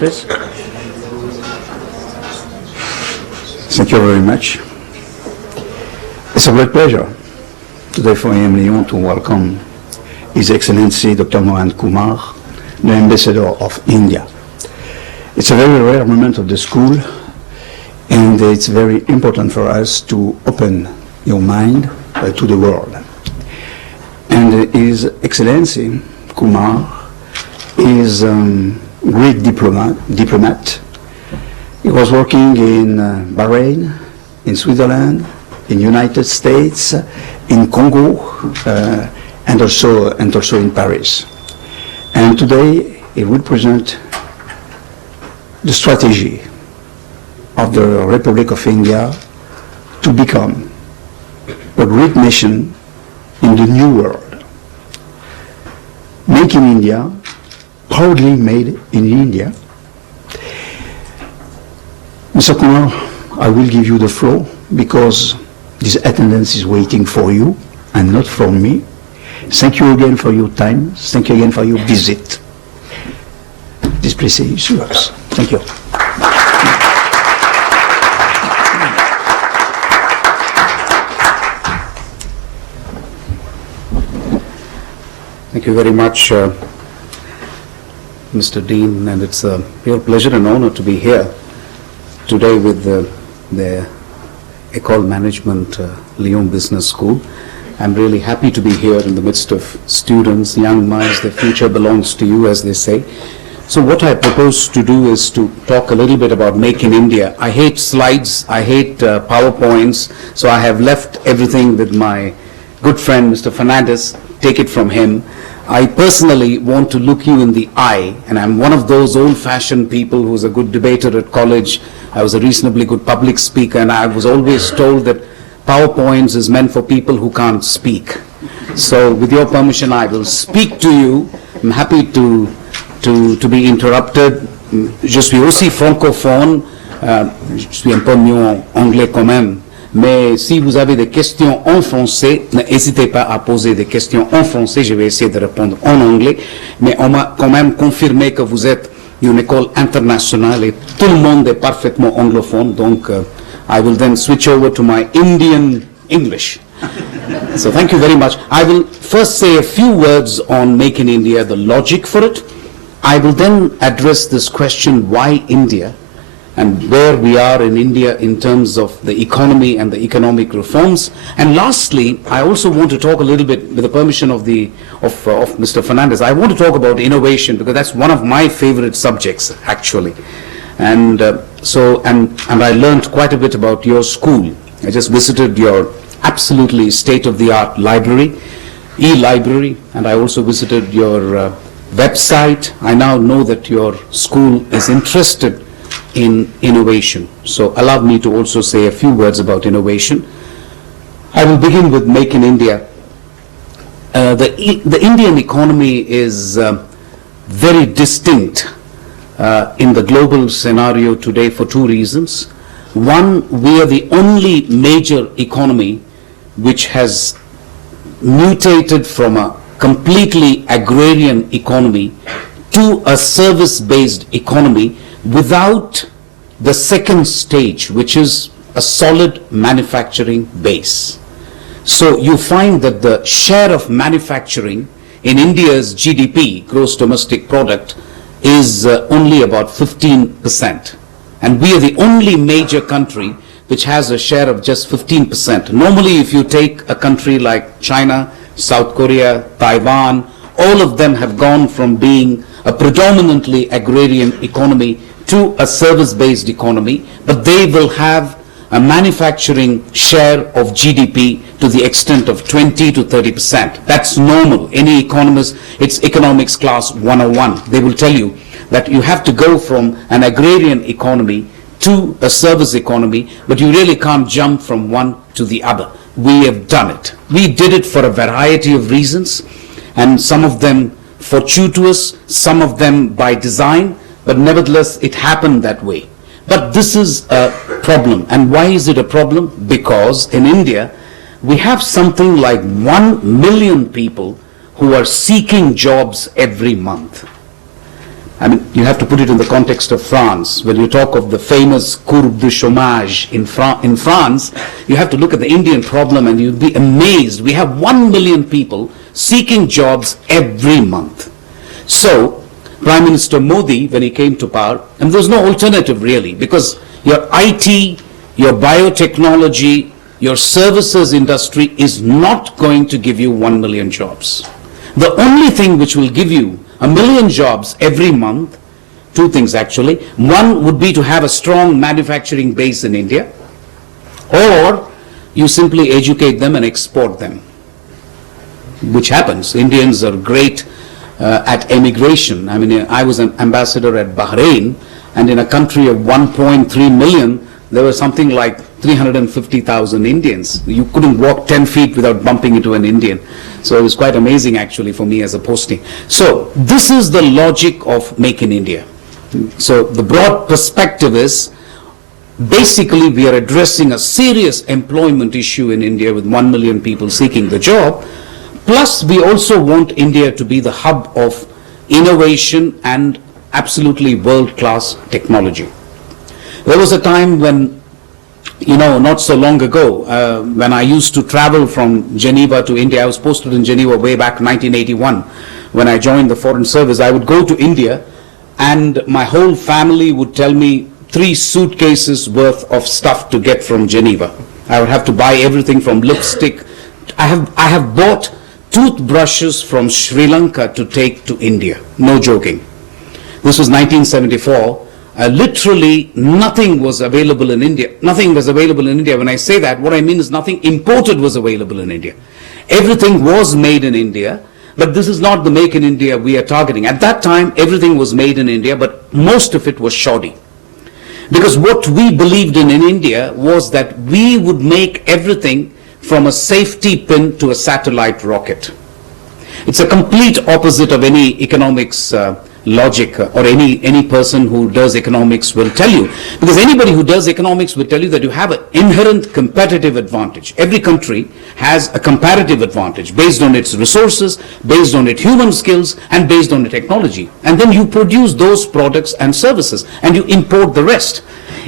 Please. Thank you very much. It's a great pleasure today for EMLYON to welcome His Excellency Dr. Mohan Kumar, the Ambassador of India. It's a very rare moment of the school, and it's very important for us to open your mind to the world. And His Excellency Kumar is a great diplomat. He was working in Bahrain, in Switzerland, in United States, in Congo, and also in Paris. And today he will present the strategy of the Republic of India to become a great nation in the new world. Make in India, proudly made in India. Mr. Kumar, I will give you the floor because this attendance is waiting for you and not for me. Thank you again for your time. Thank you again for your visit. This place is yours. Thank you. Thank you very much, Mr. Dean, and it's a real pleasure and honor to be here today with the École Management Lyon Business School. I'm really happy to be here in the midst of students, young minds. The future belongs to you, as they say. So what I propose to do is to talk a little bit about Make in India. I hate slides, I hate PowerPoints, so I have left everything with my good friend, Mr. Fernandez. Take it from him. I personally want to look you in the eye, and I'm one of those old-fashioned people who's a good debater at college. I was a reasonably good public speaker, and I was always told that PowerPoints is meant for people who can't speak. So with your permission, I will speak to you. I'm happy to be interrupted. Je suis aussi francophone. Je suis un peu mieux en anglais quand même. Mais si vous avez des questions en français, n'hésitez pas à poser des questions en français. Je vais essayer de répondre en anglais. Mais on m'a quand même confirmé que vous êtes une école internationale et tout le monde est parfaitement anglophone. Donc, I will then switch over to my Indian English. So thank you very much. I will first say a few words on Make in India, the logic for it. I will then address this question, why India? And where we are in India in terms of the economy and the economic reforms. And lastly, I also want to talk a little bit, with the permission of Mr. Fernandez, I want to talk about innovation because that's one of my favorite subjects, actually. And I learned quite a bit about your school. I just visited your absolutely state-of-the-art library, e-library, and I also visited your website. I now know that your school is interested in innovation. So allow me to also say a few words about innovation. I will begin with Make in India. The Indian economy is very distinct in the global scenario today for two reasons. One, we are the only major economy which has mutated from a completely agrarian economy to a service-based economy without the second stage, which is a solid manufacturing base. So you find that the share of manufacturing in India's GDP, gross domestic product, is only about 15%. And we are the only major country which has a share of just 15%. Normally, if you take a country like China, South Korea, Taiwan, all of them have gone from being a predominantly agrarian economy to a service-based economy, but they will have a manufacturing share of GDP to the extent of 20 to 30%. That's normal. Any economist, it's economics class 101. They will tell you that you have to go from an agrarian economy to a service economy, but you really can't jump from one to the other. We have done it. We did it for a variety of reasons, and some of them fortuitous, some of them by design, but nevertheless it happened that way. But this is a problem. And why is it a problem? Because in India we have something like 1 million people who are seeking jobs every month. I mean, you have to put it in the context of France. When you talk of the famous courbe de chômage in France, you have to look at the Indian problem and you'd be amazed. We have 1 million people seeking jobs every month. So, Prime Minister Modi, when he came to power, and there was no alternative really, because your IT, your biotechnology, your services industry is not going to give you 1 million jobs. The only thing which will give you 1 million jobs every month, two things actually. One would be to have a strong manufacturing base in India, or you simply educate them and export them, which happens. Indians are great at emigration. I mean, I was an ambassador at Bahrain, and in a country of 1.3 million, there were something like 350,000 Indians. You couldn't walk 10 feet without bumping into an Indian. So it was quite amazing actually for me as a posting. So this is the logic of Make in India. So the broad perspective is, basically we are addressing a serious employment issue in India with 1 million people seeking the job. Plus we also want India to be the hub of innovation and absolutely world-class technology. There was a time when, not so long ago, when I used to travel from Geneva to India. I was posted in Geneva way back 1981. When I joined the Foreign Service, I would go to India and my whole family would tell me 3 suitcases worth of stuff to get from Geneva. I would have to buy everything from lipstick. I have bought toothbrushes from Sri Lanka to take to India. No joking. This was 1974. Literally nothing was available in India. Nothing was available in India. When I say that, what I mean is nothing imported was available in India. Everything was made in India, but this is not the Make in India we are targeting. At that time, everything was made in India, but most of it was shoddy. Because what we believed in India was that we would make everything from a safety pin to a satellite rocket. It's a complete opposite of any economics logic, or any person who does economics will tell you. Because anybody who does economics will tell you that you have an inherent competitive advantage. Every country has a comparative advantage based on its resources, based on its human skills, and based on the technology. And then you produce those products and services, and you import the rest.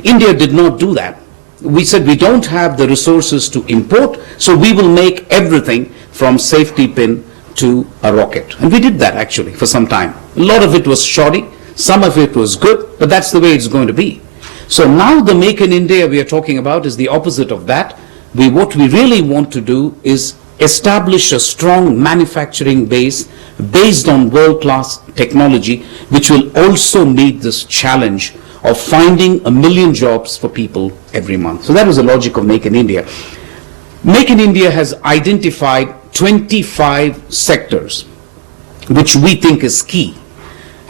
India did not do that. We said we don't have the resources to import, so we will make everything from safety pin to a rocket. And we did that actually for some time. A lot of it was shoddy, some of it was good, but that's the way it's going to be. So now the Make in India we are talking about is the opposite of that. What we really want to do is establish a strong manufacturing base based on world-class technology, which will also meet this challenge of finding 1 million jobs for people every month. So that was the logic of Make in India. Make in India has identified 25 sectors which we think is key,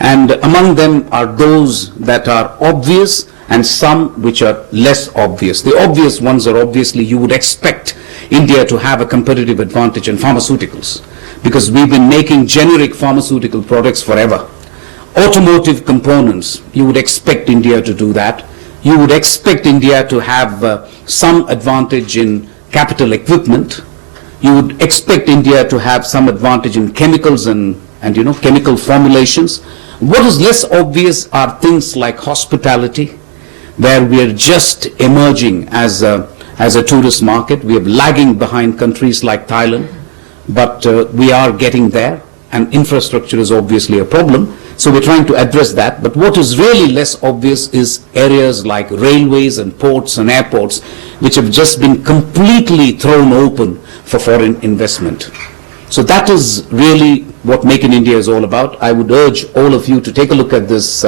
and among them are those that are obvious and some which are less obvious. The obvious ones are obviously you would expect India to have a competitive advantage in pharmaceuticals, because we've been making generic pharmaceutical products forever. Automotive components, you would expect India to do that. You would expect India to have some advantage in capital equipment. You would expect India to have some advantage in chemicals and chemical formulations. What is less obvious are things like hospitality, where we are just emerging as a tourist market. We are lagging behind countries like Thailand, but we are getting there, and infrastructure is obviously a problem. So we're trying to address that. But what is really less obvious is areas like railways and ports and airports, which have just been completely thrown open for foreign investment. So that is really what Make in India is all about. I would urge all of you to take a look at this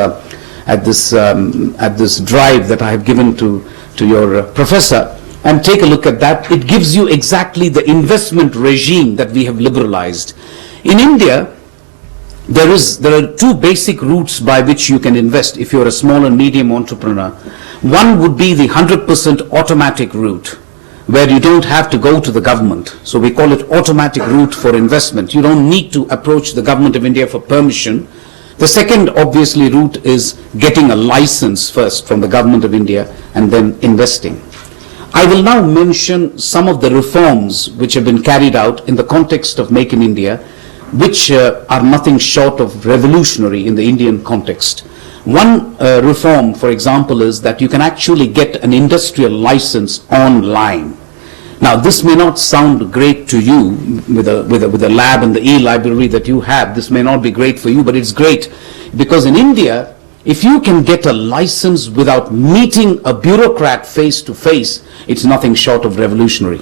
drive that I have given to your professor, and take a look at that. It gives you exactly the investment regime that we have liberalized. In India, there are 2 basic routes by which you can invest if you're a small and medium entrepreneur. One would be the 100% automatic route, where you don't have to go to the government. So we call it automatic route for investment. You don't need to approach the government of India for permission. The second, obviously, route is getting a license first from the government of India and then investing. I will now mention some of the reforms which have been carried out in the context of Make in India, which are nothing short of revolutionary in the Indian context. One reform, for example, is that you can actually get an industrial license online. Now, this may not sound great to you with the lab and the e-library that you have. This may not be great for you, but it's great because in India, if you can get a license without meeting a bureaucrat face to face, it's nothing short of revolutionary.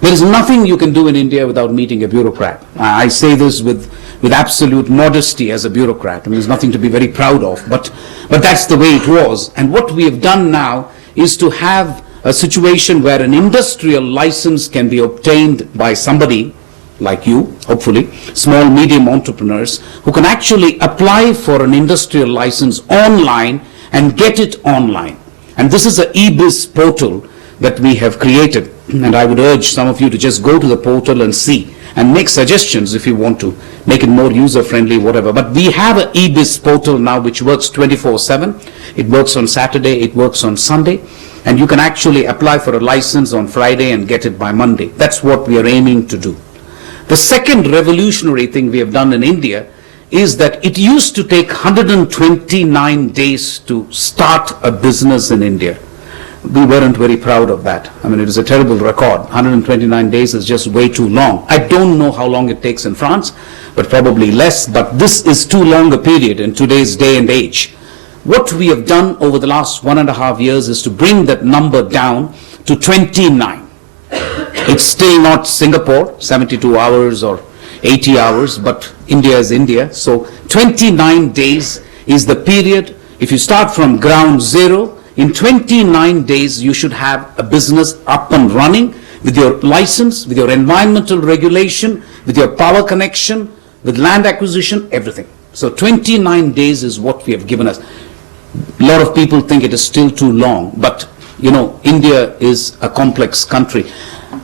There is nothing you can do in India without meeting a bureaucrat. I say this with absolute modesty as a bureaucrat. I mean, there's nothing to be very proud of, but that's the way it was. And what we have done now is to have a situation where an industrial license can be obtained by somebody like you, hopefully, small, medium entrepreneurs, who can actually apply for an industrial license online and get it online. And this is an eBiz portal that we have created. And I would urge some of you to just go to the portal and see and make suggestions if you want to make it more user-friendly, whatever. But we have an eBiz portal now which works 24/7. It works on Saturday, it works on Sunday. And you can actually apply for a license on Friday and get it by Monday. That's what we are aiming to do. The second revolutionary thing we have done in India is that it used to take 129 days to start a business in India. We weren't very proud of that. I mean, it is a terrible record. 129 days is just way too long. I don't know how long it takes in France, but probably less. But this is too long a period in today's day and age. What we have done over the last 1.5 years is to bring that number down to 29. It's still not Singapore, 72 hours or 80 hours, but India is India. So 29 days is the period. If you start from ground zero, in 29 days you should have a business up and running with your license, with your environmental regulation, with your power connection, with land acquisition, everything. So 29 days is what we have given us. A lot of people think it is still too long, but you know, India is a complex country.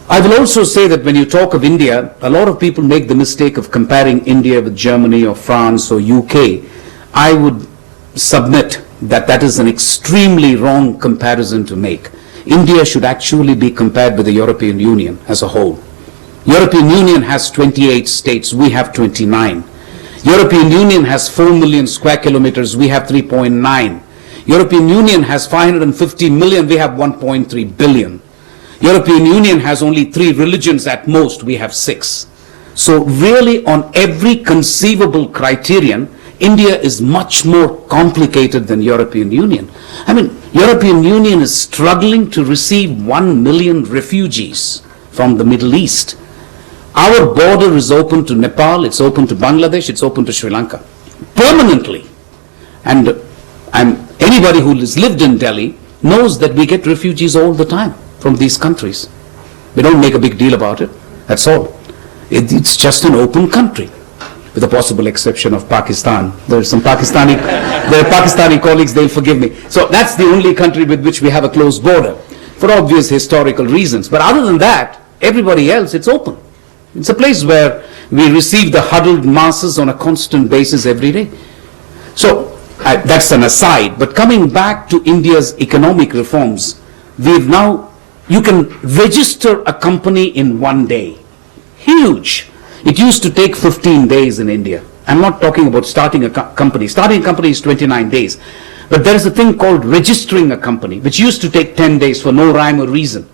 I will also say that when you talk of India, a lot of people make the mistake of comparing India with Germany or France or UK. I would submit that that is an extremely wrong comparison to make. India should actually be compared with the European Union as a whole. European Union has 28 states, we have 29. European Union has 4 million square kilometers, we have 3.9. European Union has 550 million, we have 1.3 billion. European Union has only 3 religions at most, we have 6. So really on every conceivable criterion, India is much more complicated than European Union. I mean, European Union is struggling to receive 1 million refugees from the Middle East. Our border is open to Nepal, it's open to Bangladesh, it's open to Sri Lanka, permanently. And anybody who has lived in Delhi knows that we get refugees all the time from these countries. We don't make a big deal about it, that's all. It's just an open country, with the possible exception of Pakistan. There are Pakistani colleagues, they'll forgive me. So that's the only country with which we have a close border, for obvious historical reasons. But other than that, everybody else, it's open. It's a place where we receive the huddled masses on a constant basis every day. So that's an aside. But coming back to India's economic reforms, we've now, you can register a company in 1 day. Huge. It used to take 15 days in India. I'm not talking about starting a company. Starting a company is 29 days. But there is a thing called registering a company, which used to take 10 days for no rhyme or reason.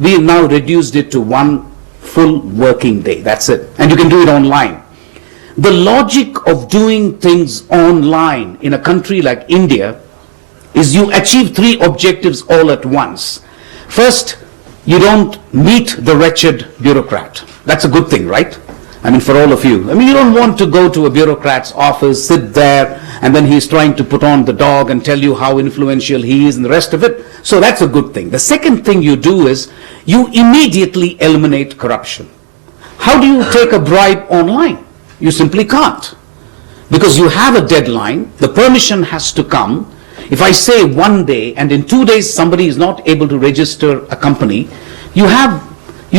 We have now reduced it to 1 full working day. That's it. And you can do it online. The logic of doing things online in a country like India is you achieve 3 objectives all at once. First, you don't meet the wretched bureaucrat. That's a good thing, right? I mean, for all of you. I mean, you don't want to go to a bureaucrat's office, sit there, and then he's trying to put on the dog and tell you how influential he is and the rest of it. So that's a good thing. The second thing you do is you immediately eliminate corruption. How do you take a bribe online? You simply can't. Because you have a deadline, the permission has to come. If I say 1 day and in 2 days somebody is not able to register a company, you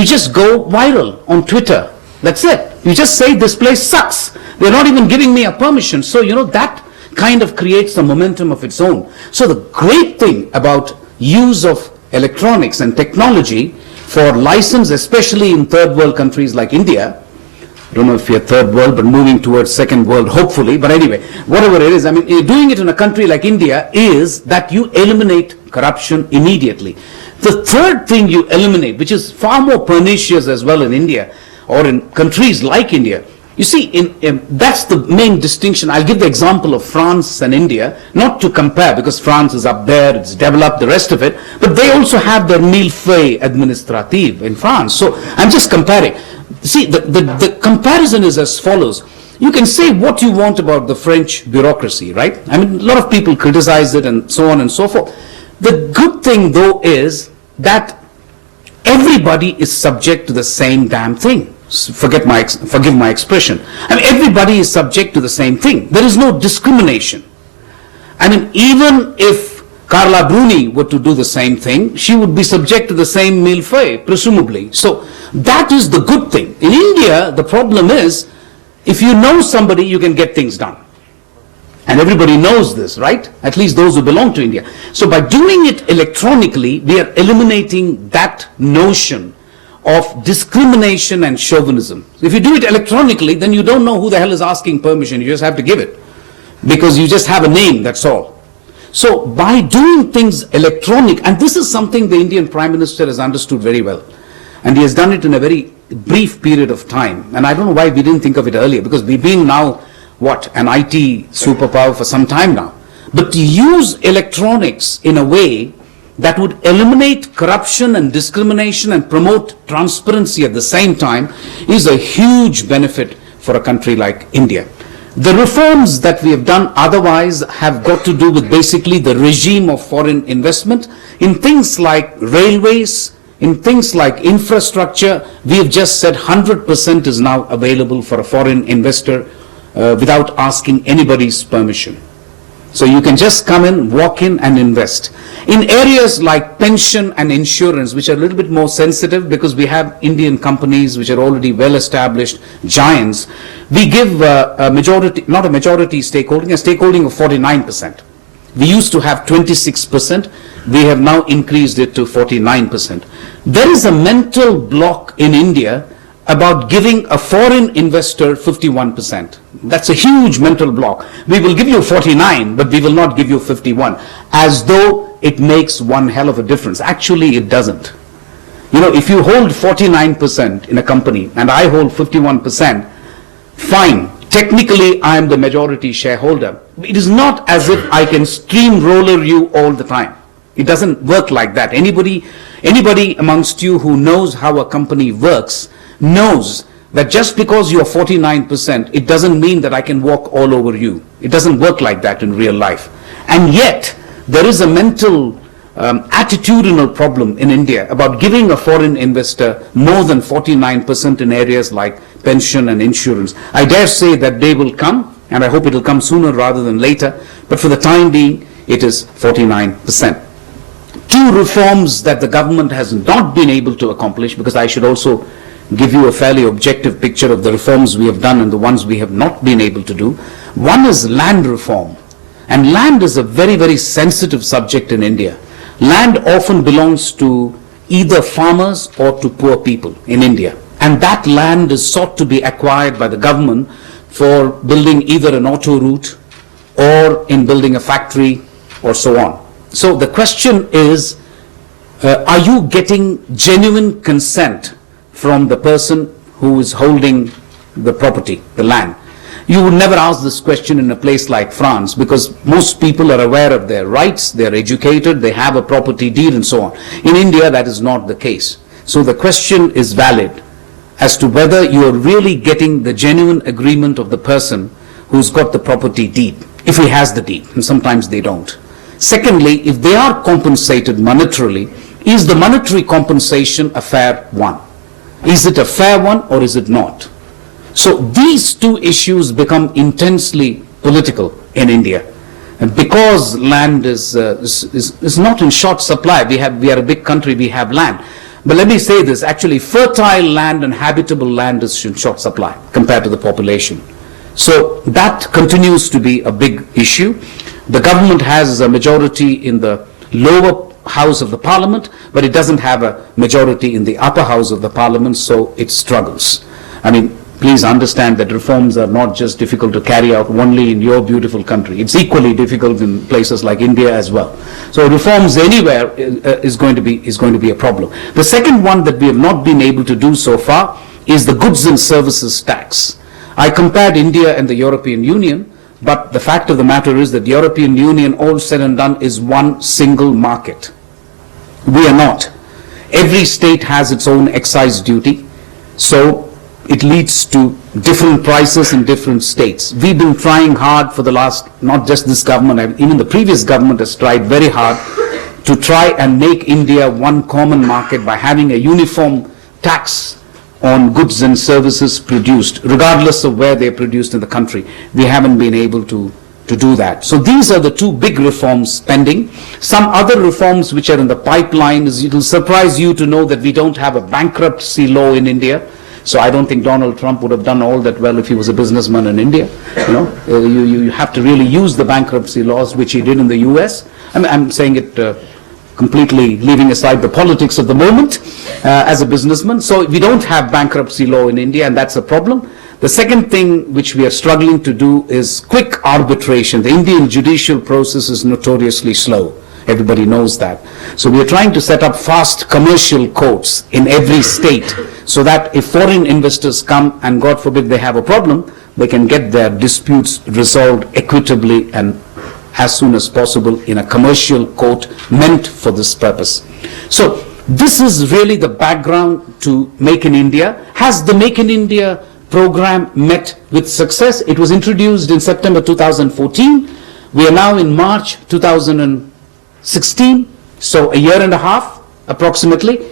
just go viral on Twitter. That's it. You just say this place sucks. They're not even giving me a permission. So, you know, that kind of creates a momentum of its own. So the great thing about use of electronics and technology for license, especially in third world countries like India, I don't know if you're third world, but moving towards second world, hopefully. But anyway, whatever it is, I mean, doing it in a country like India is that you eliminate corruption immediately. The third thing you eliminate, which is far more pernicious as well in India, or in countries like India, you see, that's the main distinction. I'll give the example of France and India, not to compare, because France is up there, it's developed, the rest of it, but they also have their millefeuille administrative in France. So I'm just comparing. See, the comparison is as follows. You can say what you want about the French bureaucracy, right? I mean, a lot of people criticize it and so on and so forth. The good thing, though, is that everybody is subject to the same damn thing. Forgive my expression. I mean, everybody is subject to the same thing. There is no discrimination. I mean, even if Carla Bruni were to do the same thing, she would be subject to the same millefeuille, presumably. So that is the good thing. In India, the problem is, if you know somebody, you can get things done. And everybody knows this, right? At least those who belong to India. So by doing it electronically, we are eliminating that notion of discrimination and chauvinism. If you do it electronically, then you don't know who the hell is asking permission. You just have to give it. Because you just have a name, that's all. So by doing things electronic, and this is something the Indian Prime Minister has understood very well. And he has done it in a very brief period of time. And I don't know why we didn't think of it earlier, because we've been now, an IT superpower for some time now. But to use electronics in a way that would eliminate corruption and discrimination and promote transparency at the same time is a huge benefit for a country like India. The reforms that we have done otherwise have got to do with basically the regime of foreign investment in things like railways, in things like infrastructure. We have just said 100% is now available for a foreign investor without asking anybody's permission. So you can just come in, walk in and invest. In areas like pension and insurance, which are a little bit more sensitive because we have Indian companies which are already well-established giants, we give a majority, not a majority stakeholding, a stakeholding of 49%. We used to have 26%. We have now increased it to 49%. There is a mental block in India about giving a foreign investor 51%. That's a huge mental block. We will give you 49, but we will not give you 51, as though it makes one hell of a difference. Actually, it doesn't. You know, if you hold 49% in a company and I hold 51%, fine. Technically, I am the majority shareholder. It is not as if I can steamroller you all the time. It doesn't work like that. Anybody amongst you who knows how a company works knows that just because you're 49%, it doesn't mean that I can walk all over you. It doesn't work like that in real life. And yet, there is a mental attitudinal problem in India about giving a foreign investor more than 49% in areas like pension and insurance. I dare say that day will come, and I hope it will come sooner rather than later, but for the time being, it is 49%. Two reforms that the government has not been able to accomplish, because I should also give you a fairly objective picture of the reforms we have done and the ones we have not been able to do. One is land reform. And land is a very, very sensitive subject in India. Land often belongs to either farmers or to poor people in India. And that land is sought to be acquired by the government for building either an auto route or in building a factory or so on. So the question is, are you getting genuine consent from the person who is holding the property, the land? You would never ask this question in a place like France, because most people are aware of their rights, they're educated, they have a property deed and so on. In India, that is not the case. So the question is valid as to whether you are really getting the genuine agreement of the person who's got the property deed, if he has the deed, and sometimes they don't. Secondly, if they are compensated monetarily, is the monetary compensation a fair one? Is it a fair one or is it not? So these two issues become intensely political in India. And because land is not in short supply, we are a big country, we have land. But let me say this, actually fertile land and habitable land is in short supply compared to the population. So that continues to be a big issue. The government has a majority in the lower house of the parliament, but it doesn't have a majority in the upper house of the parliament, so it struggles. I mean, please understand that reforms are not just difficult to carry out only in your beautiful country. It's equally difficult in places like India as well. So reforms anywhere is going to be a problem. The second one that we have not been able to do so far is the goods and services tax. I compared India and the European Union, but the fact of the matter is that the European Union, all said and done, is one single market. We are not. Every state has its own excise duty, so it leads to different prices in different states. We've been trying hard for the last, not just this government, even the previous government has tried very hard to try and make India one common market by having a uniform tax on goods and services produced, regardless of where they're produced in the country. We haven't been able to do that. So these are the two big reforms pending. Some other reforms which are in the pipeline, it will surprise you to know that we don't have a bankruptcy law in India. So I don't think Donald Trump would have done all that well if he was a businessman in India. You have to really use the bankruptcy laws, which he did in the US. I'm saying it completely leaving aside the politics of the moment as a businessman. So we don't have bankruptcy law in India, and that's a problem. The second thing which we are struggling to do is quick arbitration. The Indian judicial process is notoriously slow. Everybody knows that. So we are trying to set up fast commercial courts in every state so that if foreign investors come and God forbid they have a problem, they can get their disputes resolved equitably and as soon as possible in a commercial court meant for this purpose. So this is really the background to Make in India. Has the Make in India program met with success? It was introduced in September 2014. We are now in March 2016, so a year and a half approximately.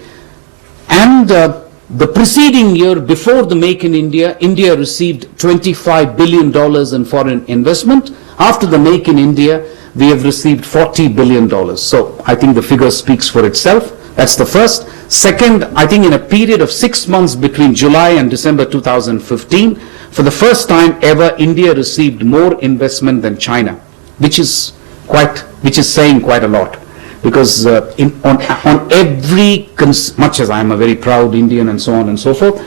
And the preceding year, before the Make in India, India received $25 billion in foreign investment. After the Make in India, we have received $40 billion. So I think the figure speaks for itself. That's the first. Second, I think in a period of 6 months between July and December 2015, for the first time ever, India received more investment than China, which is saying quite a lot. Because on every, much as I'm a very proud Indian and so on and so forth,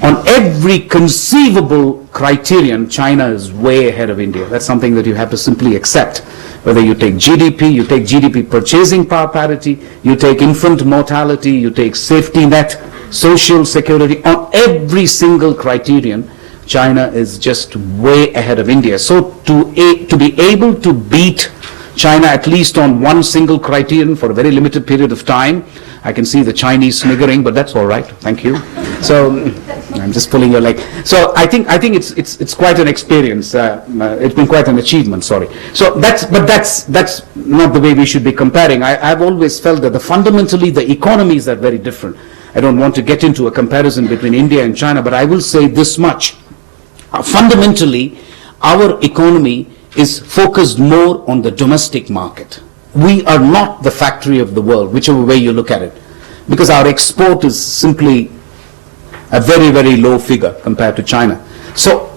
on every conceivable criterion, China is way ahead of India. That's something that you have to simply accept. Whether you take GDP, you take GDP purchasing power parity, you take infant mortality, you take safety net, social security, on every single criterion, China is just way ahead of India. So to be able to beat China at least on one single criterion for a very limited period of time, I can see the Chinese sniggering, but that's all right. Thank you. So I'm just pulling your leg. So I think it's quite an experience. It's been quite an achievement. Sorry. So that's not the way we should be comparing. I've always felt that fundamentally the economies are very different. I don't want to get into a comparison between India and China, but I will say this much: fundamentally, our economy is focused more on the domestic market. We are not the factory of the world, whichever way you look at it, because our export is simply a very, very low figure compared to China. So,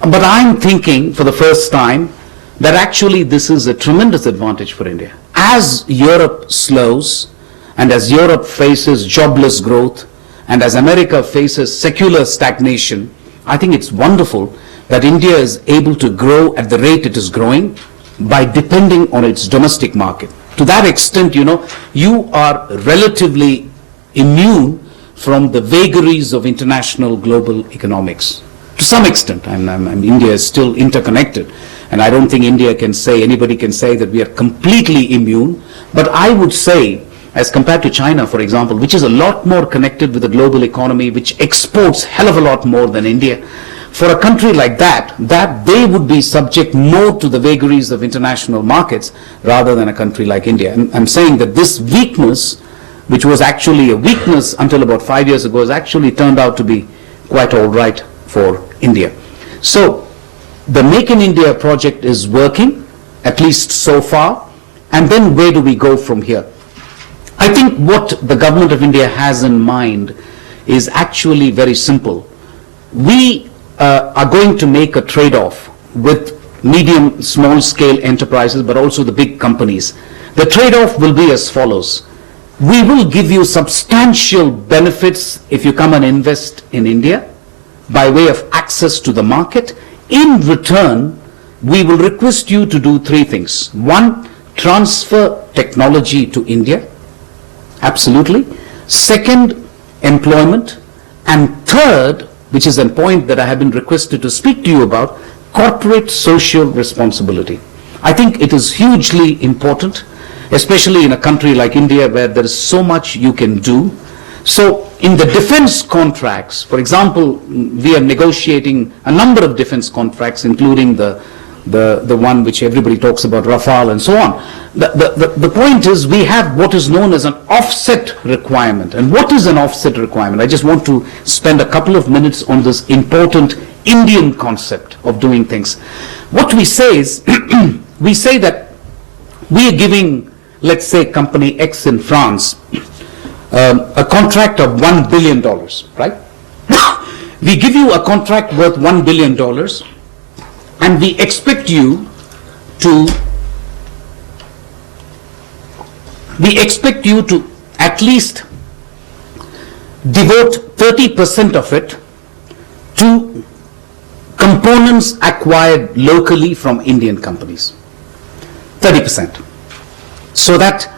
but I'm thinking for the first time that actually this is a tremendous advantage for India. As Europe slows, and as Europe faces jobless growth, and as America faces secular stagnation, I think it's wonderful that India is able to grow at the rate it is growing by depending on its domestic market. To that extent, you are relatively immune from the vagaries of international global economics. To some extent, India is still interconnected, and I don't think anybody can say that we are completely immune, but I would say, as compared to China, for example, which is a lot more connected with the global economy, which exports hell of a lot more than India, for a country like that they would be subject more to the vagaries of international markets rather than a country like India. And I'm saying that this weakness, which was actually a weakness until about 5 years ago, has actually turned out to be quite all right for India. So the Make in India project is working, at least so far, and then where do we go from here? I think what the government of India has in mind is actually very simple. We are going to make a trade-off with medium, small-scale enterprises, but also the big companies. The trade-off will be as follows. We will give you substantial benefits if you come and invest in India, by way of access to the market. In return, we will request you to do three things. One, transfer technology to India. Absolutely. Second, employment. And third, which is a point that I have been requested to speak to you about, corporate social responsibility. I think it is hugely important, especially in a country like India where there is so much you can do. So in the defense contracts, for example, we are negotiating a number of defense contracts, including the one which everybody talks about, Rafale and so on. The point is we have what is known as an offset requirement. And what is an offset requirement? I just want to spend a couple of minutes on this important Indian concept of doing things. What we say is, we say that we are giving, let's say, company X in France, a contract of $1 billion, right? We give you a contract worth $1 billion, and we expect you to at least devote 30% of it to components acquired locally from Indian companies. 30%. So that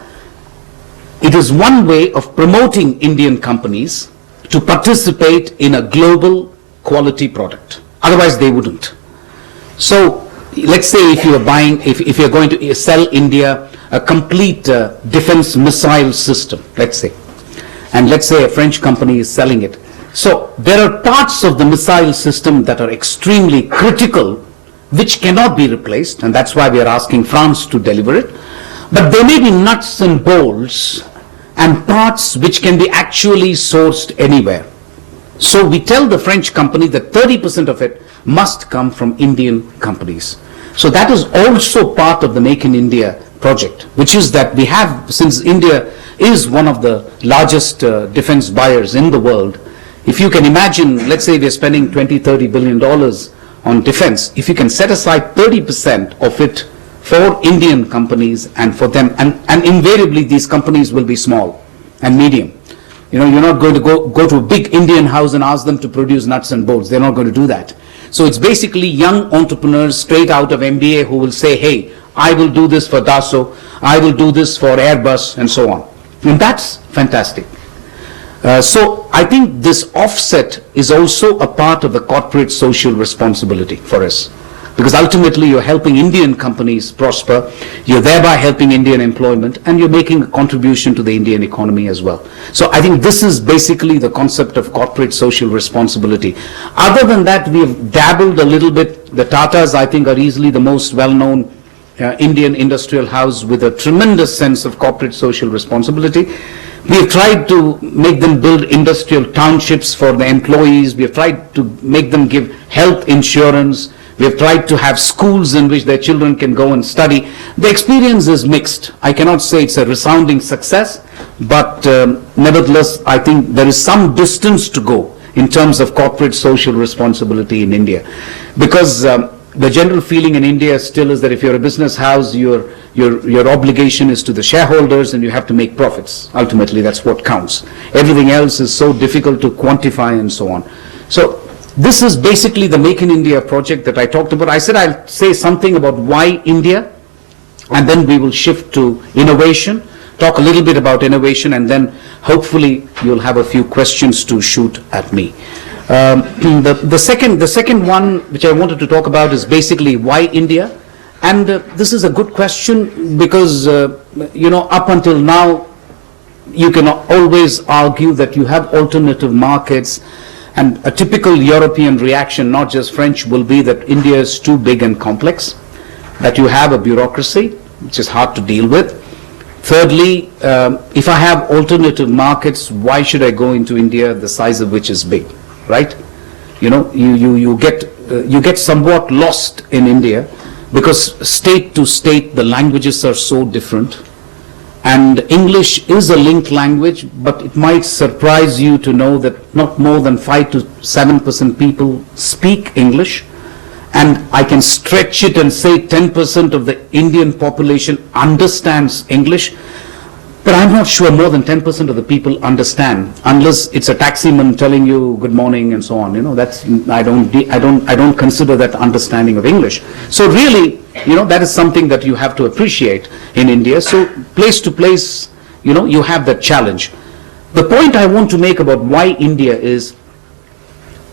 it is one way of promoting Indian companies to participate in a global quality product. Otherwise they wouldn't. So let's say if you are buying, if you're going to sell India a complete defense missile system, let's say, and let's say a French company is selling it. So there are parts of the missile system that are extremely critical, which cannot be replaced, and that's why we are asking France to deliver it. But there may be nuts and bolts and parts which can be actually sourced anywhere. So we tell the French company that 30% of it must come from Indian companies. So that is also part of the Make in India project, which is that we have, since India is one of the largest defense buyers in the world, if you can imagine, let's say we are spending $20-30 billion on defense, if you can set aside 30% of it for Indian companies and for them, and invariably these companies will be small and medium. You know, you're not going to go to a big Indian house and ask them to produce nuts and bolts. They're not going to do that. So it's basically young entrepreneurs straight out of MBA who will say, hey, I will do this for Dassault, I will do this for Airbus, and so on. And that's fantastic. So I think this offset is also a part of the corporate social responsibility for us. Because ultimately you're helping Indian companies prosper, you're thereby helping Indian employment, and you're making a contribution to the Indian economy as well. So I think this is basically the concept of corporate social responsibility. Other than that, we've dabbled a little bit. The Tatas, I think, are easily the most well-known Indian industrial house with a tremendous sense of corporate social responsibility. We have tried to make them build industrial townships for the employees. We have tried to make them give health insurance. We have tried to have schools in which their children can go and study. The experience is mixed. I cannot say it's a resounding success, but nevertheless, I think there is some distance to go in terms of corporate social responsibility in India. Because the general feeling in India still is that if you're a business house, your obligation is to the shareholders and you have to make profits. Ultimately, that's what counts. Everything else is so difficult to quantify and so on. So this is basically the Make in India project that I talked about. I said I'll say something about why India, and then we will shift to innovation, talk a little bit about innovation, and then hopefully you'll have a few questions to shoot at me. The second one which I wanted to talk about is basically why India. And this is a good question because, up until now, you can always argue that you have alternative markets. And a typical European reaction, not just French, will be that India is too big and complex, that you have a bureaucracy, which is hard to deal with. Thirdly, if I have alternative markets, why should I go into India, the size of which is big, right? You get somewhat lost in India because state to state, the languages are so different. And English is a linked language, but it might surprise you to know that not more than 5 to 7% people speak English. And I can stretch it and say 10% of the Indian population understands English. But I'm not sure more than 10% of the people understand, unless it's a taximan telling you good morning and so on. You know, that's, I don't consider that understanding of English. So really, you know, that is something that you have to appreciate in India. So place to place, you know, you have that challenge. The point I want to make about why India is,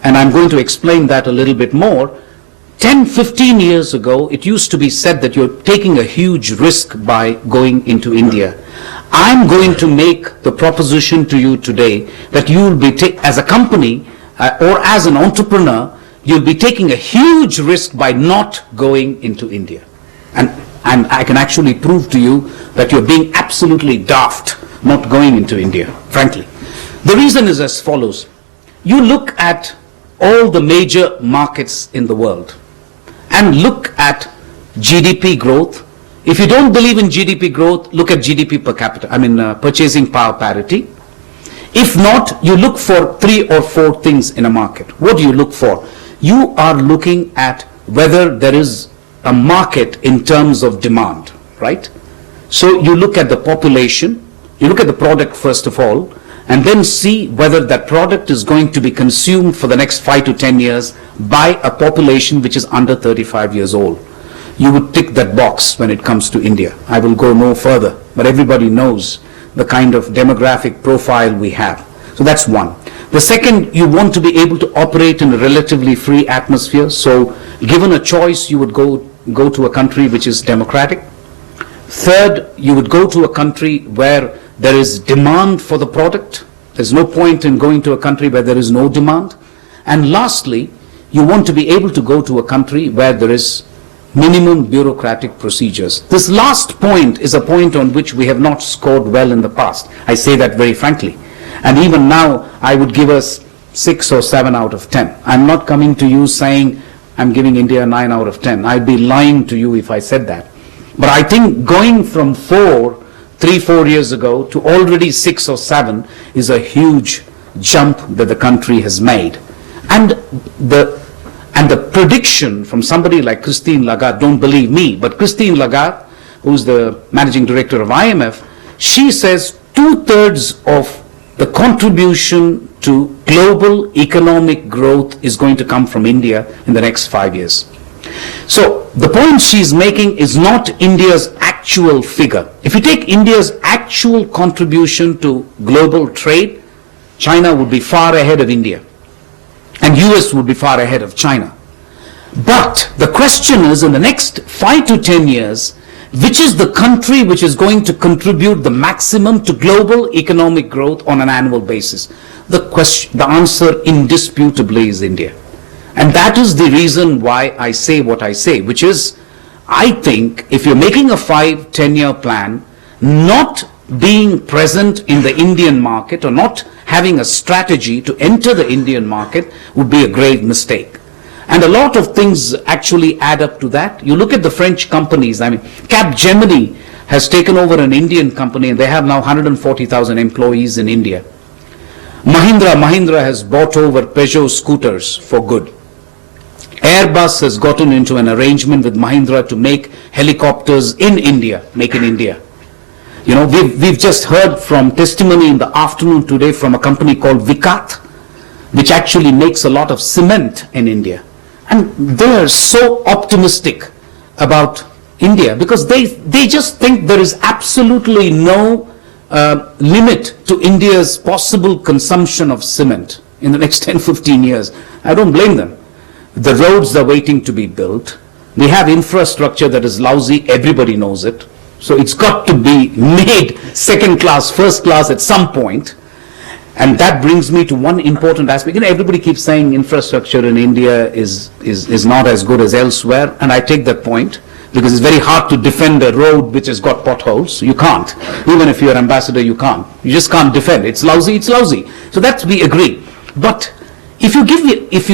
and I'm going to explain that a little bit more, 10, 15 years ago, it used to be said that you're taking a huge risk by going into India. I'm going to make the proposition to you today that you will be, as a company or as an entrepreneur, you'll be taking a huge risk by not going into India. And I can actually prove to you that you're being absolutely daft not going into India, frankly. The reason is as follows. You look at all the major markets in the world and look at GDP growth. If you don't believe in GDP growth, look at GDP per capita, purchasing power parity. If not, you look for 3 or 4 things in a market. What do you look for? You are looking at whether there is a market in terms of demand, right? So you look at the population, you look at the product first of all, and then see whether that product is going to be consumed for the next 5 to 10 years by a population which is under 35 years old. You would tick that box when it comes to India. I will go no further, but everybody knows the kind of demographic profile we have. So that's one. The second, you want to be able to operate in a relatively free atmosphere. So given a choice, you would go to a country which is democratic. Third, you would go to a country where there is demand for the product. There's no point in going to a country where there is no demand. And lastly, you want to be able to go to a country where there is minimum bureaucratic procedures. This last point is a point on which we have not scored well in the past. I say that very frankly. And even now, I would give us 6 or 7 out of 10. I'm not coming to you saying I'm giving India a 9 out of 10. I'd be lying to you if I said that. But I think going from 3-4 years ago to already 6 or 7 is a huge jump that the country has made. And the prediction from somebody like Christine Lagarde, don't believe me, but Christine Lagarde, who's the managing director of IMF, she says 2/3 of the contribution to global economic growth is going to come from India in the next 5 years. So the point she's making is not India's actual figure. If you take India's actual contribution to global trade, China would be far ahead of India. And US would be far ahead of China. But the question is, in the next 5 to 10 years, which is the country which is going to contribute the maximum to global economic growth on an annual basis? The answer indisputably is India. And that is the reason why I say what I say, which is, I think if you're making a 5-10-year plan, not being present in the Indian market or not having a strategy to enter the Indian market would be a grave mistake. And a lot of things actually add up to that. You look at the French companies, Capgemini has taken over an Indian company and they have now 140,000 employees in India. Mahindra has bought over Peugeot scooters for good. Airbus has gotten into an arrangement with Mahindra to make helicopters in India, make in India. You know, we've just heard from testimony in the afternoon today from a company called Vicat, which actually makes a lot of cement in India. And they're so optimistic about India because they just think there is absolutely no limit to India's possible consumption of cement in the next 10-15 years. I don't blame them. The roads are waiting to be built. We have infrastructure that is lousy, everybody knows it. So it's got to be made second class, first class at some point. And that brings me to one important aspect. You know, everybody keeps saying infrastructure in India is not as good as elsewhere, and I take that point because it's very hard to defend a road which has got potholes. You can't. Even if you're an ambassador, you can't. You just can't defend. It's lousy, it's lousy. So that we agree. But if you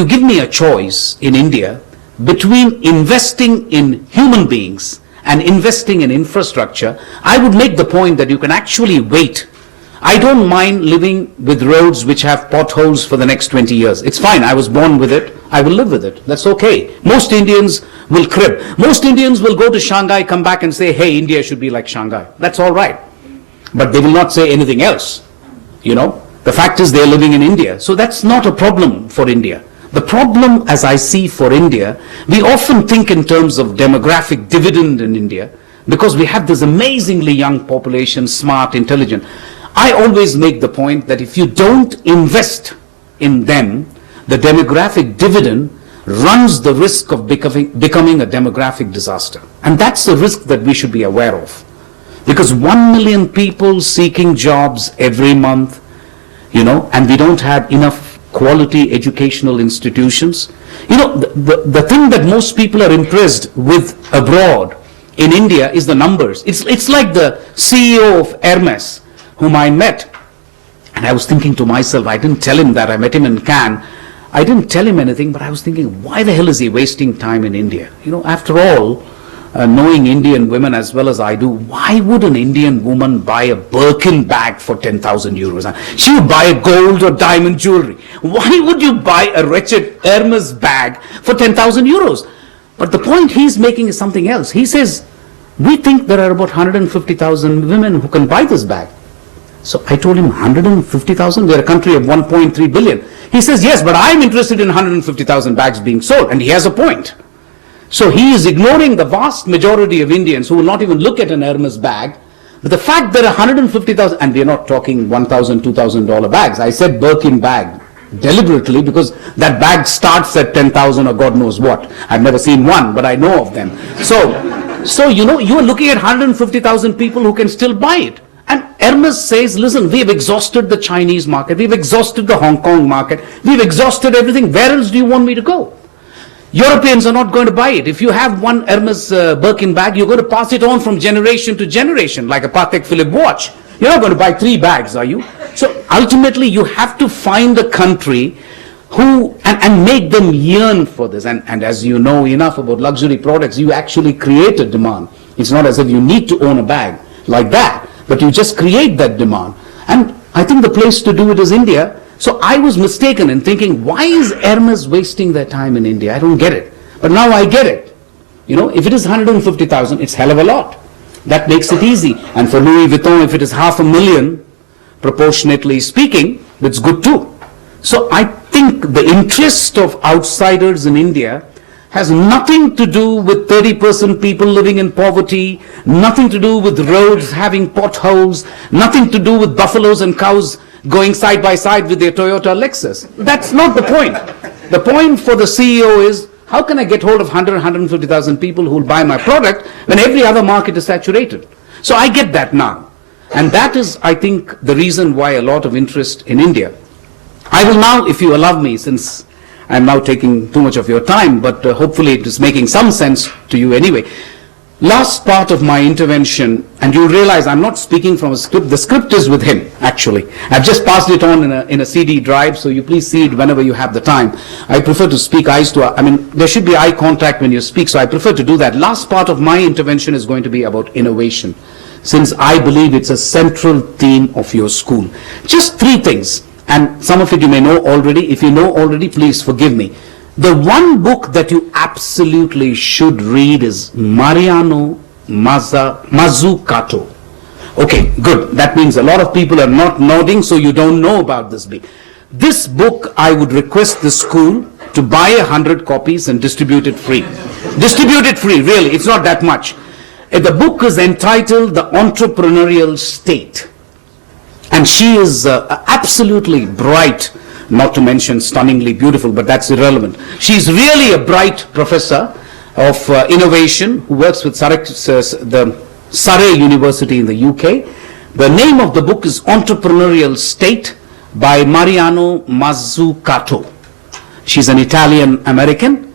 give me a choice in India between investing in human beings and investing in infrastructure, I would make the point that you can actually wait. I don't mind living with roads which have potholes for the next 20 years. It's fine. I was born with it. I will live with it. That's okay. Most Indians will crib. Most Indians will go to Shanghai, come back and say, hey, India should be like Shanghai. That's all right. but they will not say anything else. The fact is they're living in India. So that's not a problem for India. The problem, as I see for India, we often think in terms of demographic dividend in India because we have this amazingly young population, smart, intelligent. I always make the point that if you don't invest in them, the demographic dividend runs the risk of becoming a demographic disaster. And that's the risk that we should be aware of. Because 1 million people seeking jobs every month, and we don't have enough quality educational institutions. The thing that most people are impressed with abroad in India is the numbers. It's like the CEO of Hermes, whom I met, and I was thinking to myself, I didn't tell him that, I met him in Cannes. I didn't tell him anything, but I was thinking, why the hell is he wasting time in India? After all, knowing Indian women as well as I do, why would an Indian woman buy a Birkin bag for 10,000 euros? She would buy a gold or diamond jewelry. Why would you buy a wretched Hermes bag for 10,000 euros? But the point he's making is something else. He says, we think there are about 150,000 women who can buy this bag. So I told him, 150,000? We're a country of 1.3 billion. He says, yes, but I'm interested in 150,000 bags being sold. And he has a point. So he is ignoring the vast majority of Indians who will not even look at an Hermes bag. But the fact that 150,000, and we're not talking $1,000, $2,000 bags. I said Birkin bag deliberately because that bag starts at 10,000 or God knows what. I've never seen one, but I know of them. So you are looking at 150,000 people who can still buy it. And Hermes says, listen, we've exhausted the Chinese market. We've exhausted the Hong Kong market. We've exhausted everything. Where else do you want me to go? Europeans are not going to buy it. If you have one Hermes Birkin bag, you're going to pass it on from generation to generation, like a Patek Philippe watch. You're not going to buy 3 bags, are you? So ultimately, you have to find a country who, and make them yearn for this. And as you know enough about luxury products, you actually create a demand. It's not as if you need to own a bag like that, but you just create that demand. And I think the place to do it is India. So I was mistaken in thinking, why is Hermes wasting their time in India? I don't get it. But now I get it. If it is 150,000, it's hell of a lot. That makes it easy. And for Louis Vuitton, if it is 500,000, proportionately speaking, it's good too. So I think the interest of outsiders in India has nothing to do with 30% people living in poverty, nothing to do with roads having potholes, nothing to do with buffaloes and cows going side by side with their Toyota Lexus. That's not the point. The point for the CEO is, how can I get hold of 150,000 people who will buy my product when every other market is saturated? So I get that now. And that is, I think, the reason why a lot of interest in India. I will now, if you allow me, since I'm now taking too much of your time, but hopefully it is making some sense to you anyway. Last part of my intervention, and you realize I'm not speaking from a script. The script is with him, actually. I've just passed it on in a CD drive, so you please see it whenever you have the time. I prefer to speak eyes to eye. There should be eye contact when you speak, so I prefer to do that. Last part of my intervention is going to be about innovation, since I believe it's a central theme of your school. Just 3 things, and some of it you may know already. If you know already, please forgive me. The one book that you absolutely should read is Mariano Mazzucato. Okay, good. That means a lot of people are not nodding, so you don't know about this book. This book, I would request the school to buy 100 copies and distribute it free. Distribute it free, really. It's not that much. The book is entitled The Entrepreneurial State. And she is absolutely bright, not to mention stunningly beautiful, but that's irrelevant. She's really a bright professor of innovation who works with the Surrey University in the UK. The name of the book is Entrepreneurial State by Mariano Mazzucato. She's an Italian-American,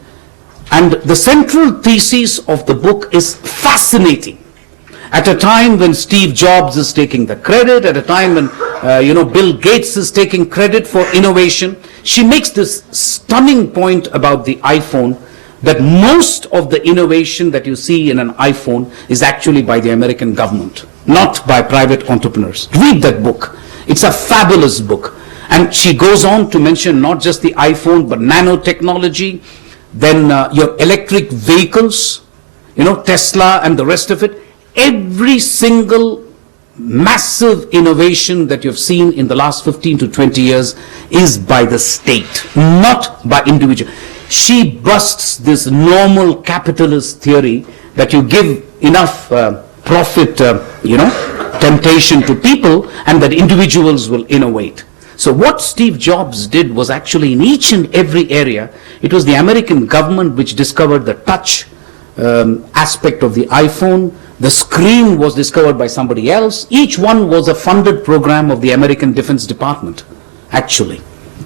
and the central thesis of the book is fascinating. At a time when Steve Jobs is taking the credit, at a time when Bill Gates is taking credit for innovation, she makes this stunning point about the iPhone, that most of the innovation that you see in an iPhone is actually by the American government, not by private entrepreneurs. Read that book. It's a fabulous book. And she goes on to mention not just the iPhone, but nanotechnology, then your electric vehicles, Tesla and the rest of it. Every single massive innovation that you've seen in the last 15 to 20 years is by the state, not by individual. She busts this normal capitalist theory that you give enough profit, temptation to people and that individuals will innovate. So what Steve Jobs did was actually in each and every area, it was the American government which discovered the touch aspect of the iPhone. The screen was discovered by somebody else. Each one was a funded program of the American Defense Department, actually.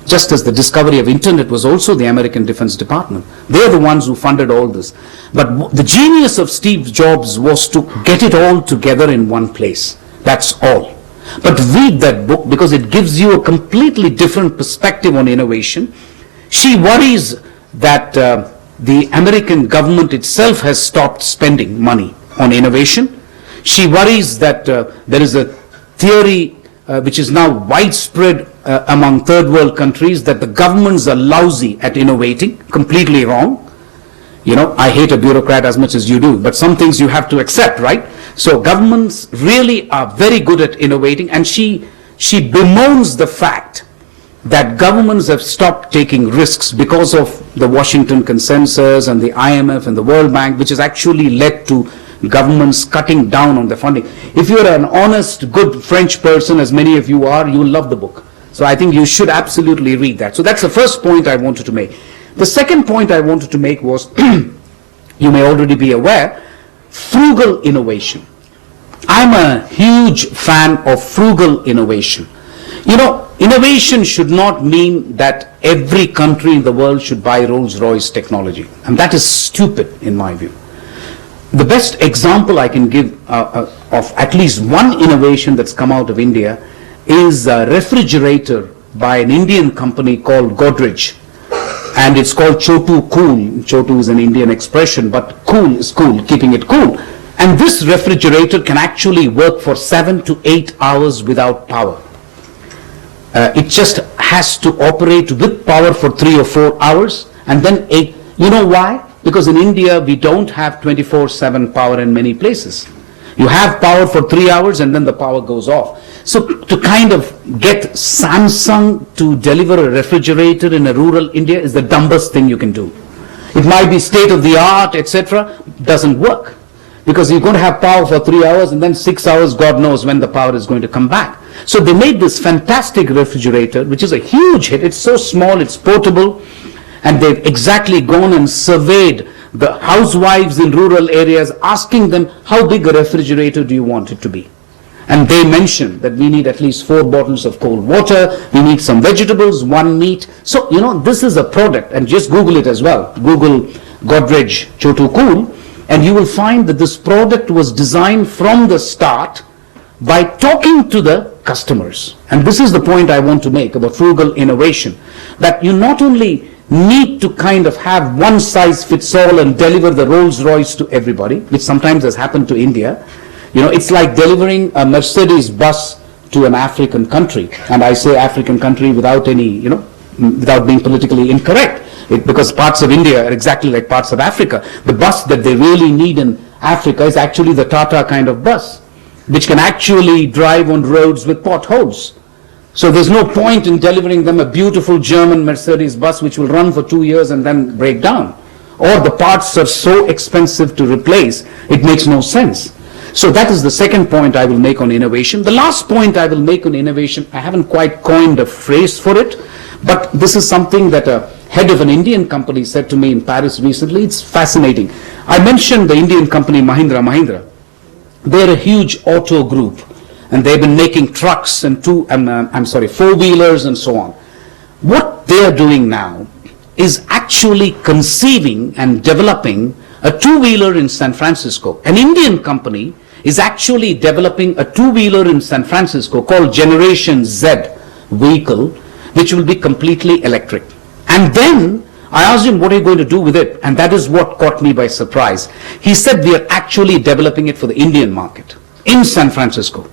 Just as the discovery of internet was also the American Defense Department. They're the ones who funded all this. But the genius of Steve Jobs was to get it all together in one place. That's all. But read that book because it gives you a completely different perspective on innovation. She worries that the American government itself has stopped spending money on innovation. She worries that there is a theory which is now widespread among third world countries that the governments are lousy at innovating, completely wrong. I hate a bureaucrat as much as you do, but some things you have to accept, right? So governments really are very good at innovating, and she bemoans the fact that governments have stopped taking risks because of the Washington Consensus and the IMF and the World Bank, which has actually led to governments cutting down on the funding. If you're an honest, good French person, as many of you are, you will love the book. So I think you should absolutely read that. So that's the first point I wanted to make. The second point I wanted to make was, you may already be aware, frugal innovation. I'm a huge fan of frugal innovation. Innovation should not mean that every country in the world should buy Rolls-Royce technology. And that is stupid in my view. The best example I can give of at least one innovation that's come out of India is a refrigerator by an Indian company called Godrej. And it's called Chotu Cool. Chotu is an Indian expression, but cool is cool, keeping it cool. And this refrigerator can actually work for 7 to 8 hours without power. It just has to operate with power for 3 or 4 hours and then 8. You know why? Because in India we don't have 24/7 power in many places. You have power for 3 hours and then the power goes off. So to kind of get Samsung to deliver a refrigerator in a rural India is the dumbest thing you can do. It might be state of the art, etc. Doesn't work. Because you're going to have power for 3 hours and then 6 hours, God knows when the power is going to come back. So they made this fantastic refrigerator, which is a huge hit. It's so small, it's portable. And they've exactly gone and surveyed the housewives in rural areas, asking them, how big a refrigerator do you want it to be? And they mentioned that we need at least 4 bottles of cold water, we need some vegetables, 1 meat. So, this is a product, and just Google it as well. Google Godrej Chotu Cool, and you will find that this product was designed from the start by talking to the customers. And this is the point I want to make about frugal innovation, that you not only need to kind of have one size fits all and deliver the Rolls Royce to everybody, which sometimes has happened to India. It's like delivering a Mercedes bus to an African country. And I say African country without any, without being politically incorrect. Because parts of India are exactly like parts of Africa. The bus that they really need in Africa is actually the Tata kind of bus, which can actually drive on roads with potholes. So there's no point in delivering them a beautiful German Mercedes bus which will run for 2 years and then break down. Or the parts are so expensive to replace, it makes no sense. So that is the second point I will make on innovation. The last point I will make on innovation, I haven't quite coined a phrase for it, but this is something that a head of an Indian company said to me in Paris recently. It's fascinating. I mentioned the Indian company Mahindra. They're a huge auto group, and they've been making trucks and four-wheelers and so on. What they're doing now is actually conceiving and developing a two-wheeler in San Francisco. An Indian company is actually developing a two-wheeler in San Francisco called Generation Z vehicle, which will be completely electric. And then I asked him, what are you going to do with it? And that is what caught me by surprise. He said, we are actually developing it for the Indian market in San Francisco.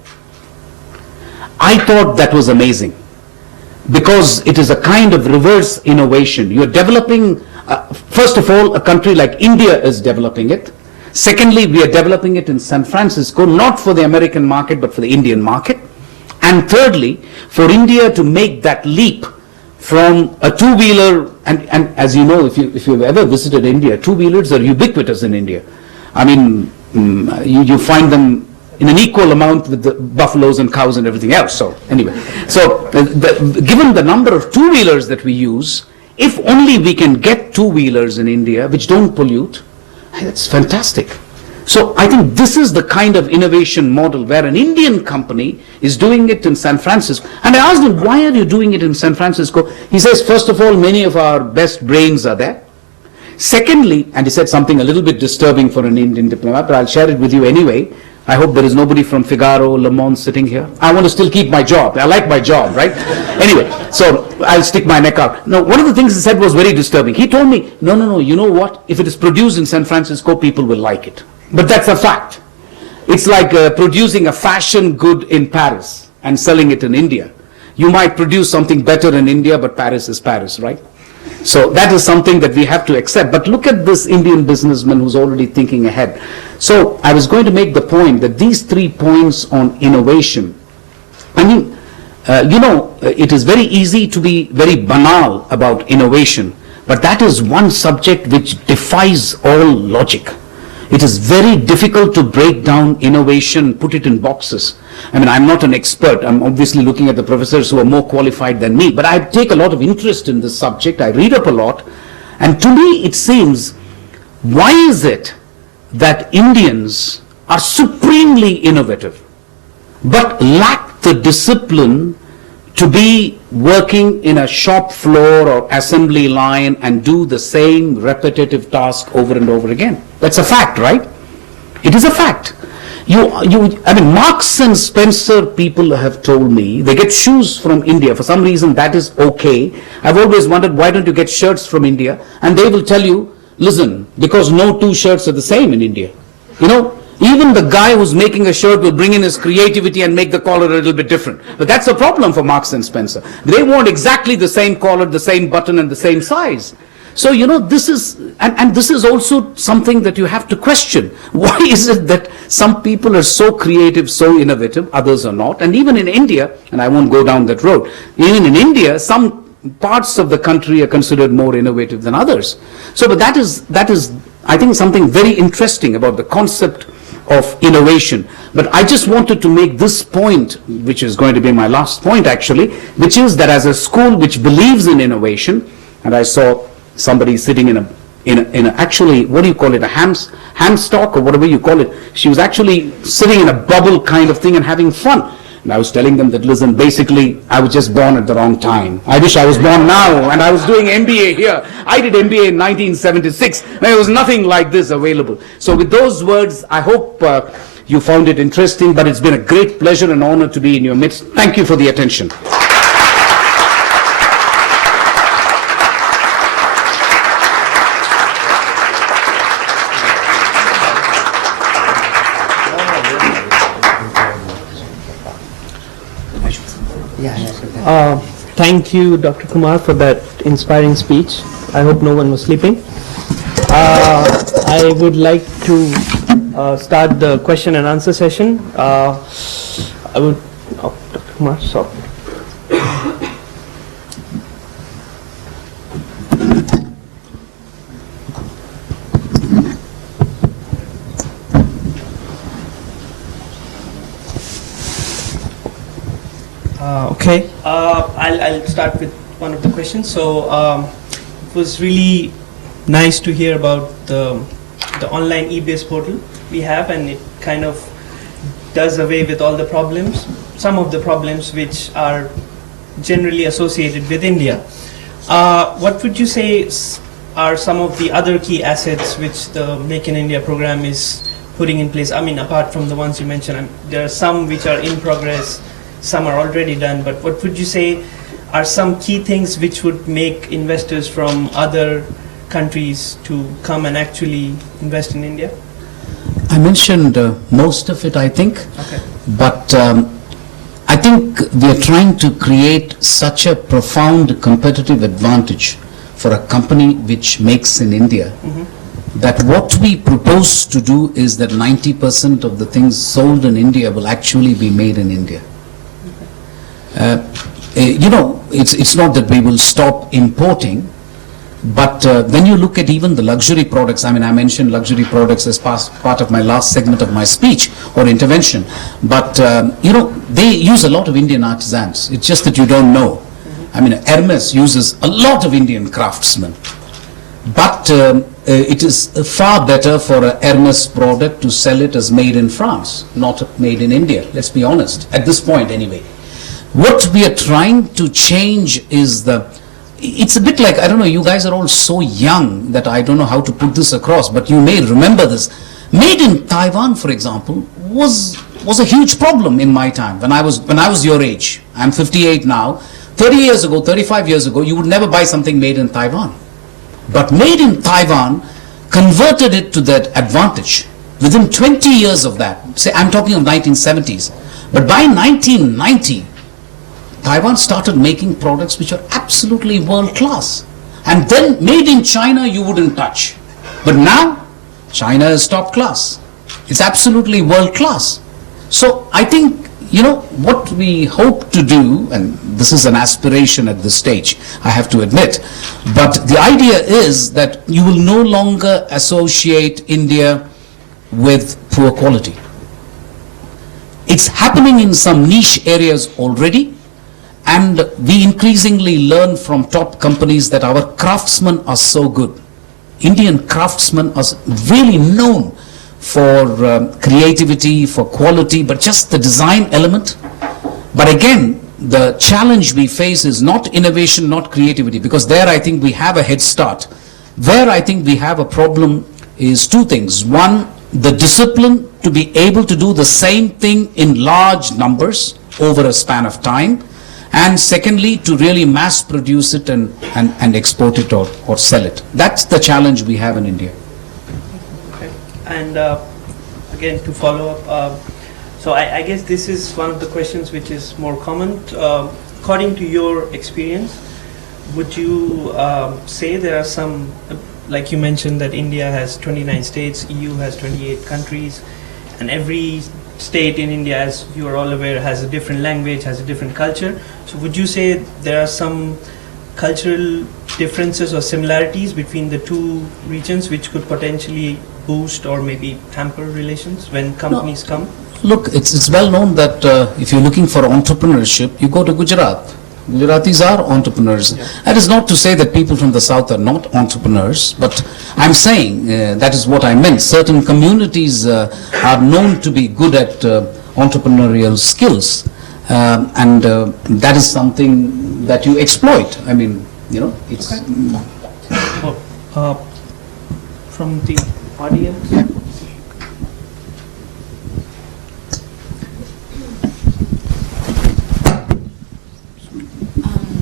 I thought that was amazing, because it is a kind of reverse innovation. You're developing, first of all, a country like India is developing it. Secondly, we are developing it in San Francisco, not for the American market, but for the Indian market. And thirdly, for India to make that leap from a two-wheeler, and as you know, if you've ever visited India, two-wheelers are ubiquitous in India. I mean, you find them in an equal amount with the buffaloes and cows and everything else. So anyway, given the number of two-wheelers that we use, if only we can get two-wheelers in India which don't pollute, that's fantastic. So I think this is the kind of innovation model where an Indian company is doing it in San Francisco. And I asked him, why are you doing it in San Francisco? He says, first of all, many of our best brains are there. Secondly, and he said something a little bit disturbing for an Indian diplomat, but I'll share it with you anyway. I hope there is nobody from Figaro, Le Monde sitting here. I want to still keep my job. I like my job, right? Anyway, so I'll stick my neck out. No, one of the things he said was very disturbing. He told me, no, you know what? If it is produced in San Francisco, people will like it. But that's a fact. It's like producing a fashion good in Paris and selling it in India. You might produce something better in India, but Paris is Paris, right? So that is something that we have to accept. But look at this Indian businessman who's already thinking ahead. So I was going to make the point that these 3 points on innovation, I mean, it is very easy to be very banal about innovation, but that is one subject which defies all logic. It is very difficult to break down innovation, put it in boxes. I mean, I'm not an expert. I'm obviously looking at the professors who are more qualified than me, but I take a lot of interest in this subject. I read up a lot. And to me, it seems, why is it that Indians are supremely innovative, but lack the discipline to be working in a shop floor or assembly line and do the same repetitive task over and over again? That's a fact, right? It is a fact. I mean, Marks and Spencer people have told me they get shoes from India. For some reason, that is okay. I've always wondered, why don't you get shirts from India? And they will tell you, listen, because no two shirts are the same in India. You know, even the guy who's making a shirt will bring in his creativity and make the collar a little bit different. But that's a problem for Marks and Spencer. They want exactly the same collar, the same button, and the same size. So, this is, and this is also something that you have to question. Why is it that some people are so creative, so innovative, others are not? And even in India, and I won't go down that road, even in India, some parts of the country are considered more innovative than others. So, but that is, I think, something very interesting about the concept of innovation. But I just wanted to make this point, which is going to be my last point actually, which is that as a school which believes in innovation, and I saw somebody sitting in a actually, what do you call it, a ham stock or whatever you call it. She was actually sitting in a bubble kind of thing and having fun. And I was telling them that, listen, basically, I was just born at the wrong time. I wish I was born now, and I was doing MBA here. I did MBA in 1976, and there was nothing like this available. So with those words, I hope you found it interesting, but it's been a great pleasure and honor to be in your midst. Thank you for the attention. Thank you, Dr. Kumar, for that inspiring speech. I hope no one was sleeping. I would like to start the question and answer session. Dr. Kumar, sorry. Okay, I'll start with one of the questions. So it was really nice to hear about the online e-based portal we have, and it kind of does away with all the problems, some of the problems which are generally associated with India. What would you say are some of the other key assets which the Make in India program is putting in place? I mean, apart from the ones you mentioned, there are some which are in progress, some are already done, but what would you say are some key things which would make investors from other countries to come and actually invest in India? I mentioned most of it, I think. Okay. But I think we are trying to create such a profound competitive advantage for a company which makes in India, that what we propose to do is that 90% of the things sold in India will actually be made in India. You know, it's not that we will stop importing, but when you look at even the luxury products, I mean, I mentioned luxury products as part of my last segment of my speech or intervention, but you know, they use a lot of Indian artisans. It's just that you don't know. I mean, Hermes uses a lot of Indian craftsmen, but it is far better for a Hermes product to sell it as made in France, not made in India. Let's be honest, at this point anyway. What we are trying to change is it's a bit like, I don't know, you guys are all so young that I don't know how to put this across, but you may remember this. Made in Taiwan, for example, was a huge problem in my time, when I was your age. I'm 58 now. 30 years ago, 35 years ago, you would never buy something made in Taiwan. But made in Taiwan converted it to that advantage. Within 20 years of that, say I'm talking of 1970s, but by 1990, Taiwan started making products which are absolutely world class. And then made in China you wouldn't touch. But now, China is top class. It's absolutely world class. So I think, you know, what we hope to do, and this is an aspiration at this stage, I have to admit, but the idea is that you will no longer associate India with poor quality. It's happening in some niche areas already, and we increasingly learn from top companies that our craftsmen are so good. Indian craftsmen are really known for creativity, for quality, but just the design element. But again, the challenge we face is not innovation, not creativity, because there I think we have a head start. Where I think we have a problem is two things. One, the discipline to be able to do the same thing in large numbers over a span of time. And secondly, to really mass produce it and export it or sell it. That's the challenge we have in India. Okay. And again, to follow up, so I guess this is one of the questions which is more common. According to your experience, would you say there are some, like you mentioned that India has 29 states, EU has 28 countries, and every state in India, as you are all aware, has a different language, has a different culture. So would you say there are some cultural differences or similarities between the two regions which could potentially boost or maybe hamper relations when companies come? Look, it's well known that if you're looking for entrepreneurship, you go to Gujarat. Gujaratis are entrepreneurs. Yeah. That is not to say that people from the south are not entrepreneurs, but I'm saying that is what I meant. Certain communities are known to be good at entrepreneurial skills, and that is something that you exploit. I mean, you know, it's... Okay. From the audience?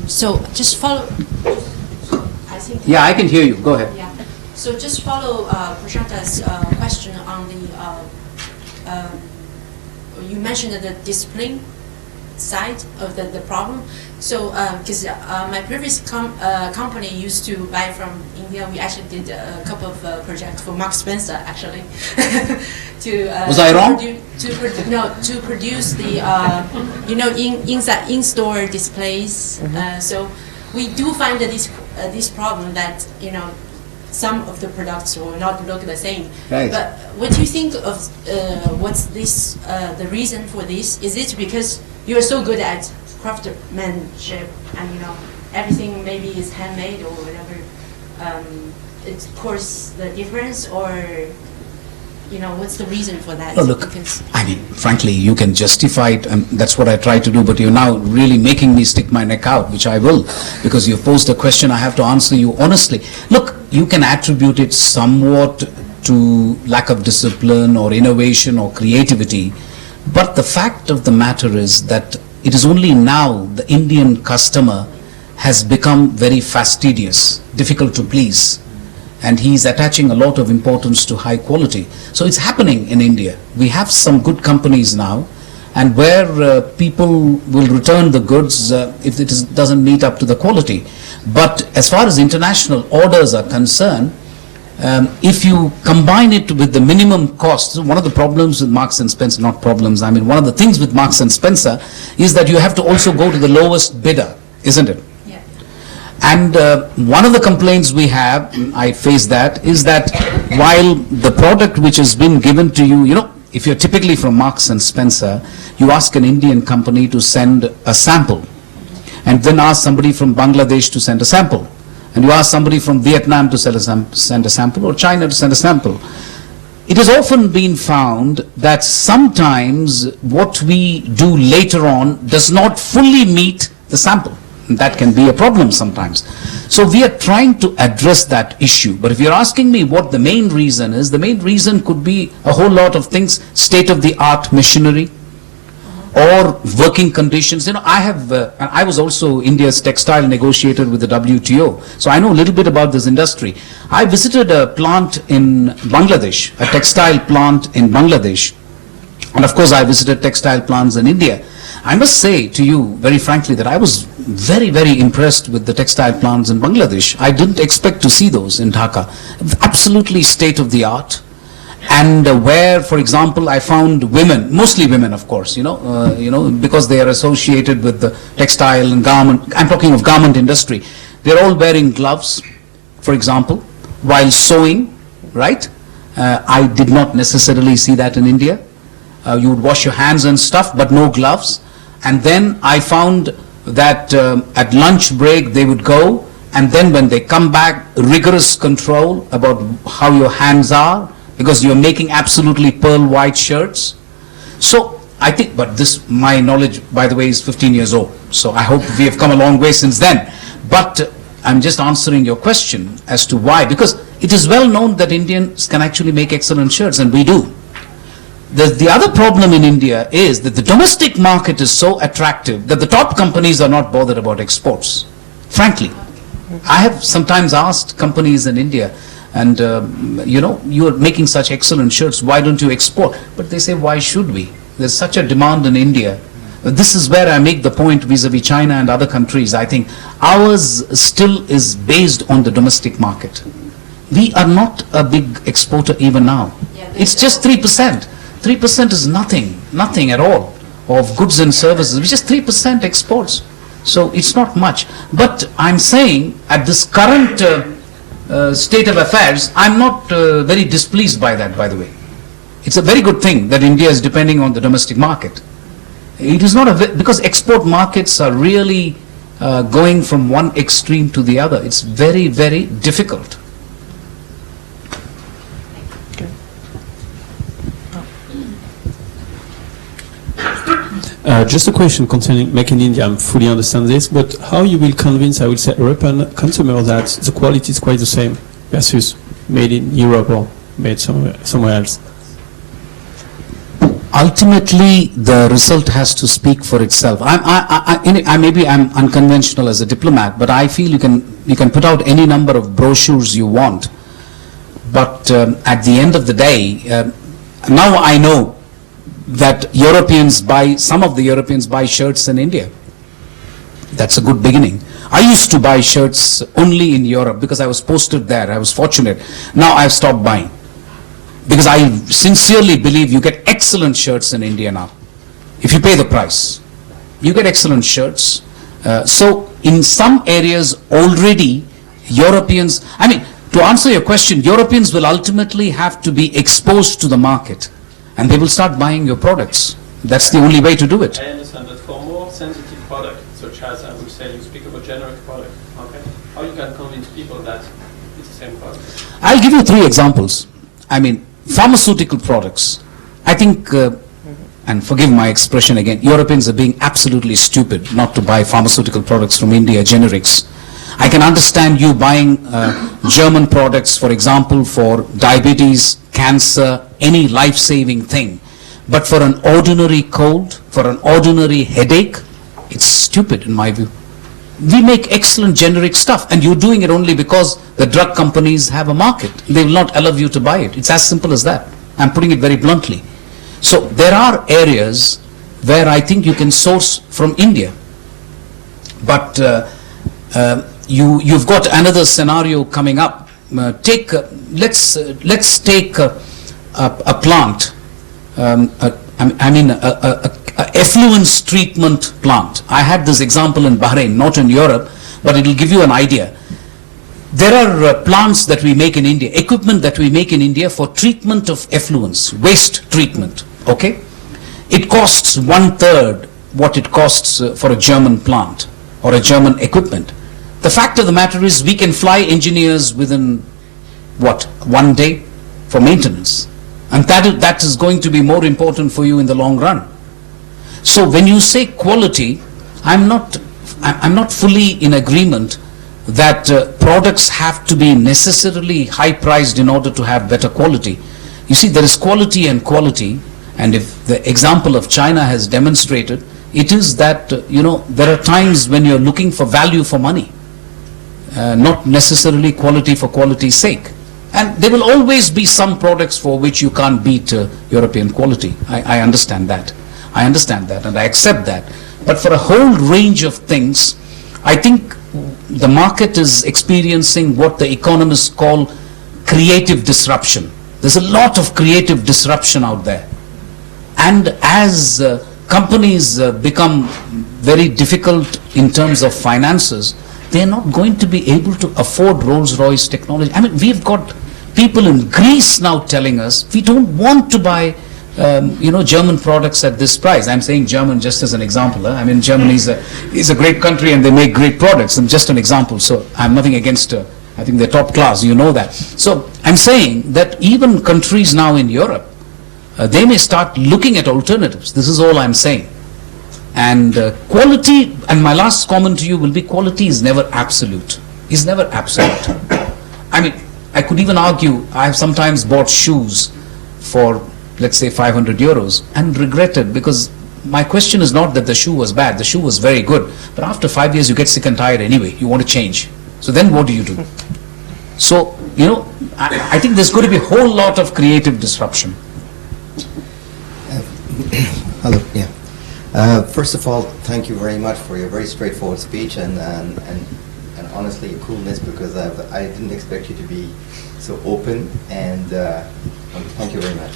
So just follow. I think. Yeah, I can hear you. Go ahead. Yeah. So just follow Prashanta's question on the. You mentioned the discipline side of the problem. So because my previous company used to buy from India, we actually did a couple of projects for Mark Spencer actually. Was I wrong? To produce the in-store displays. Mm-hmm. So we do find that this problem that some of the products will not look the same. Right. But what do you think of what's this the reason for this? Is it because you're so good at craftsmanship and everything maybe is handmade or whatever? It's of course the difference, or what's the reason for that? Oh, look, because I mean, frankly, you can justify it, and that's what I try to do, but you're now really making me stick my neck out, which I will, because you've posed a question I have to answer you honestly. Look, you can attribute it somewhat to lack of discipline or innovation or creativity, but the fact of the matter is that it is only now the Indian customer has become very fastidious, difficult to please, and he's attaching a lot of importance to high quality. So it's happening in India. We have some good companies now, and where people will return the goods if it doesn't meet up to the quality. But as far as international orders are concerned, if you combine it with the minimum cost, so one of the problems with Marks and Spencer, not problems, I mean one of the things with Marks and Spencer is that you have to also go to the lowest bidder, isn't it? Yeah. And one of the complaints we have, I face that, is that while the product which has been given to you, you know, if you're typically from Marks and Spencer, you ask an Indian company to send a sample, and then ask somebody from Bangladesh to send a sample. And you ask somebody from Vietnam to send a sample, or China to send a sample. It has often been found that sometimes what we do later on does not fully meet the sample. And that can be a problem sometimes. So we are trying to address that issue. But if you're asking me what the main reason is, the main reason could be a whole lot of things: state-of-the-art machinery, or working conditions. You know, I was also India's textile negotiator with the WTO, so I know a little bit about this industry. I visited a plant in Bangladesh, a textile plant in Bangladesh, and of course I visited textile plants in India. I must say to you very frankly that I was very, very impressed with the textile plants in Bangladesh. I didn't expect to see those in Dhaka. Absolutely state of the art. And where, for example, I found women, mostly women, of course, you know, because they are associated with the textile and garment. I'm talking of garment industry. They're all wearing gloves, for example, while sewing, right? I did not necessarily see that in India. You would wash your hands and stuff, but no gloves. And then I found that at lunch break they would go, and then when they come back, rigorous control about how your hands are, because you're making absolutely pearl white shirts. So I think, but this, my knowledge, by the way, is 15 years old. So I hope we have come a long way since then. But I'm just answering your question as to why, because it is well known that Indians can actually make excellent shirts, and we do. The other problem in India is that the domestic market is so attractive that the top companies are not bothered about exports. Frankly, I have sometimes asked companies in India, and you know, you are making such excellent shirts, why don't you export? But they say, why should we? There's such a demand in India. This is where I make the point vis-a-vis China and other countries. I think ours still is based on the domestic market. We are not a big exporter even now. It's just 3%. 3% is nothing at all of goods and services. It's just 3% exports. So it's not much. But I'm saying at this current state of affairs, I'm not very displeased by that, by the way. It's a very good thing that India is depending on the domestic market. It is not because export markets are really going from one extreme to the other. It's very, very difficult. Just a question concerning Make in India. I fully understand this, but how you will convince, I will say, European consumer that the quality is quite the same versus made in Europe or made somewhere else? Ultimately, the result has to speak for itself. Maybe I'm unconventional as a diplomat, but I feel you can put out any number of brochures you want, but at the end of the day, now I know that some of the Europeans buy shirts in India. That's a good beginning. I used to buy shirts only in Europe because I was posted there. I was fortunate. Now I've stopped buying because I sincerely believe you get excellent shirts in India now. If you pay the price, you get excellent shirts. So in some areas already, Europeans, I mean, to answer your question, Europeans will ultimately have to be exposed to the market, and they will start buying your products. That's the only way to do it. I understand, but for more sensitive products, such as, I would say, you speak about generic product, okay? How you can convince people that it's the same product? I'll give you 3 examples. I mean, pharmaceutical products. I think, and forgive my expression again, Europeans are being absolutely stupid not to buy pharmaceutical products from India, generics. I can understand you buying German products, for example, for diabetes, cancer, any life-saving thing. But for an ordinary cold, for an ordinary headache, it's stupid in my view. We make excellent generic stuff, and you're doing it only because the drug companies have a market. They will not allow you to buy it. It's as simple as that. I'm putting it very bluntly. So there are areas where I think you can source from India. But you've got another scenario coming up let's take a plant, a effluence treatment plant. I had this example in Bahrain, not in Europe, but it will give you an idea. There are plants that we make in India, equipment that we make in India for treatment of effluence, waste treatment, okay? It costs 1/3 what it costs for a German plant or a German equipment. The fact of the matter is we can fly engineers within, what, 1 day for maintenance. And that is going to be more important for you in the long run. So when you say quality, I'm not fully in agreement that products have to be necessarily high priced in order to have better quality. You see, there is quality and quality, and if the example of China has demonstrated, it is that, there are times when you're looking for value for money, not necessarily quality for quality's sake. And there will always be some products for which you can't beat European quality. I understand that. I understand that and I accept that. But for a whole range of things, I think the market is experiencing what the economists call creative disruption. There's a lot of creative disruption out there. And as companies become very difficult in terms of finances, they're not going to be able to afford Rolls-Royce technology. I mean, we've got people in Greece now telling us we don't want to buy German products at this price. I'm saying German just as an example. I mean, Germany is a great country and they make great products. And just an example. So I'm nothing against, I think they're top class, you know that. So I'm saying that even countries now in Europe, they may start looking at alternatives. This is all I'm saying. And quality, and my last comment to you will be quality is never absolute. Is never absolute. I mean, I could even argue, I have sometimes bought shoes for, let's say, 500 euros and regretted, because my question is not that the shoe was bad, the shoe was very good, but after 5 years you get sick and tired anyway, you want to change. So then what do you do? So, I think there's going to be a whole lot of creative disruption. Hello, yeah. First of all, thank you very much for your very straightforward speech and honestly your coolness, because I didn't expect you to be so open, and thank you very much.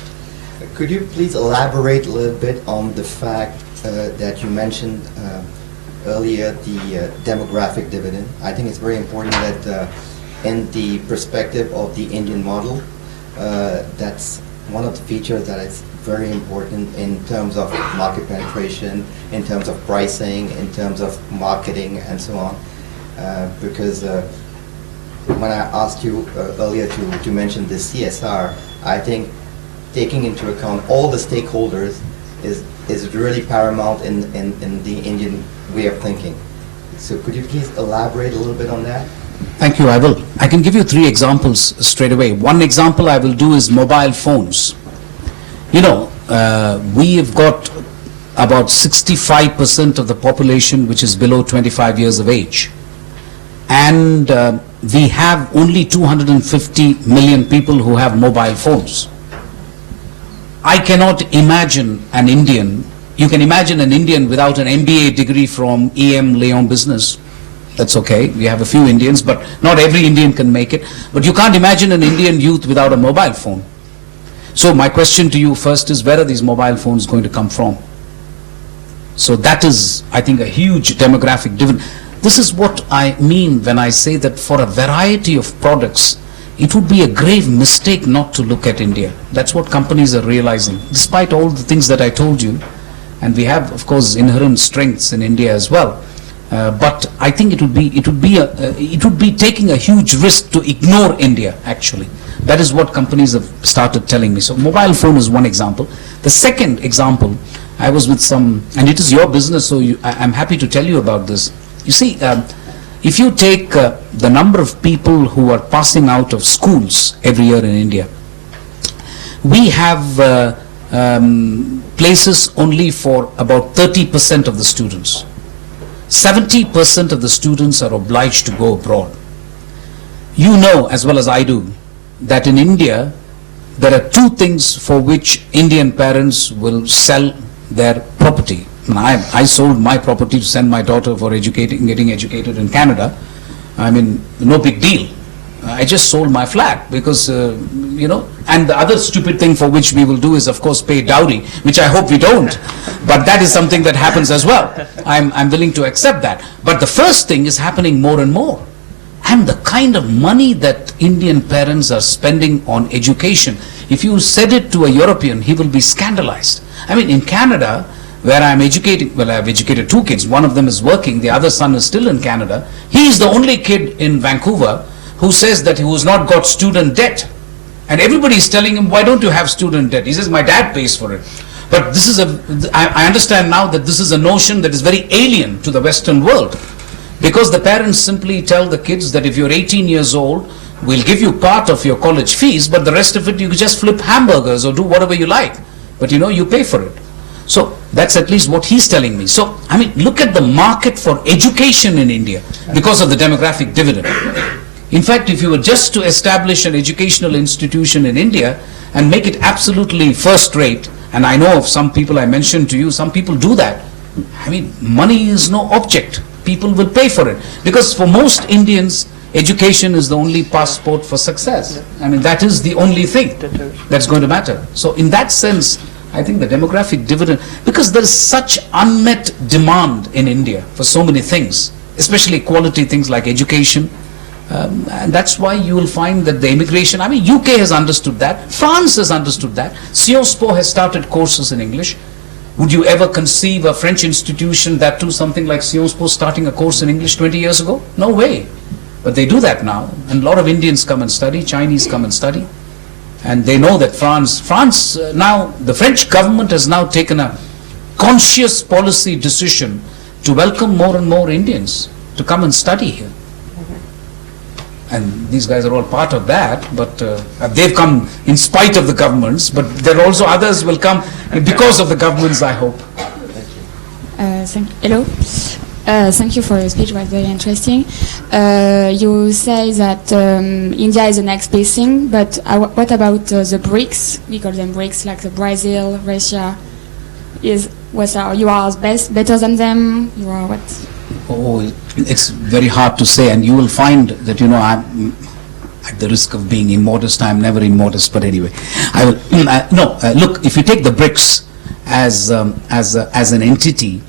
Could you please elaborate a little bit on the fact that you mentioned earlier, the demographic dividend? I think it's very important that in the perspective of the Indian model, that's one of the features that is very important in terms of market penetration, in terms of pricing, in terms of marketing, and so on. Because when I asked you earlier to mention the CSR, I think taking into account all the stakeholders is really paramount in the Indian way of thinking. So could you please elaborate a little bit on that? Thank you, I will. I can give you 3 examples straight away. One example I will do is mobile phones. We have got about 65% of the population which is below 25 years of age. And we have only 250 million people who have mobile phones. I cannot imagine an Indian, you can imagine an Indian without an MBA degree from EMLYON business. That's okay, we have a few Indians, but not every Indian can make it. But you can't imagine an Indian youth without a mobile phone. So my question to you first is, where are these mobile phones going to come from? So that is, I think, a huge demographic dividend. This is what I mean when I say that for a variety of products, it would be a grave mistake not to look at India. That's what companies are realizing, despite all the things that I told you. And we have, of course, inherent strengths in India as well. But I think it would be taking a huge risk to ignore India, actually. That is what companies have started telling me. So mobile phone is one example. The second example, I was with some, and it is your business, so I'm happy to tell you about this. You see, if you take the number of people who are passing out of schools every year in India, we have places only for about 30% of the students. 70% of the students are obliged to go abroad. You know as well as I do that in India there are 2 things for which Indian parents will sell their property. I sold my property to send my daughter for getting educated in Canada. I mean, no big deal. I just sold my flat because, you know, and the other stupid thing for which we will do is, of course, pay dowry, which I hope we don't. But that is something that happens as well. I'm willing to accept that. But the first thing is happening more and more. And the kind of money that Indian parents are spending on education, if you said it to a European, he will be scandalized. I mean, in Canada, where I'm educating, well, I've educated 2 kids. One of them is working, the other son is still in Canada. He is the only kid in Vancouver who says that he has not got student debt. And everybody is telling him, why don't you have student debt? He says, my dad pays for it. But this is I understand now that this is a notion that is very alien to the Western world. Because the parents simply tell the kids that if you're 18 years old, we'll give you part of your college fees, but the rest of it you can just flip hamburgers or do whatever you like. But you know, you pay for it. So that's at least what he's telling me. So, I mean, look at the market for education in India because of the demographic dividend. In fact, if you were just to establish an educational institution in India and make it absolutely first rate, and I know of some people I mentioned to you, some people do that. I mean, money is no object. People will pay for it. Because for most Indians, education is the only passport for success. I mean, that is the only thing that's going to matter. So in that sense, I think the demographic dividend, because there is such unmet demand in India for so many things, especially quality things like education, and that's why you will find that the immigration, I mean, UK has understood that, France has understood that, Sciences Po has started courses in English. Would you ever conceive a French institution, that too something like Sciences Po, starting a course in English 20 years ago? No way. But they do that now, and a lot of Indians come and study, Chinese come and study. And they know that now, the French government has now taken a conscious policy decision to welcome more and more Indians to come and study here. And these guys are all part of that, but they've come in spite of the governments, but there are also others will come because of the governments, I hope. Hello. Thank you for your speech, it was very interesting. You say that India is the next big thing, but what about the BRICS? We call them BRICS, like the Brazil, Russia. You are better than them? You are what? Oh, it's very hard to say, and you will find that, you know, I'm at the risk of being immodest. I'm never immodest, but anyway, I will. Look, if you take the BRICS as an entity,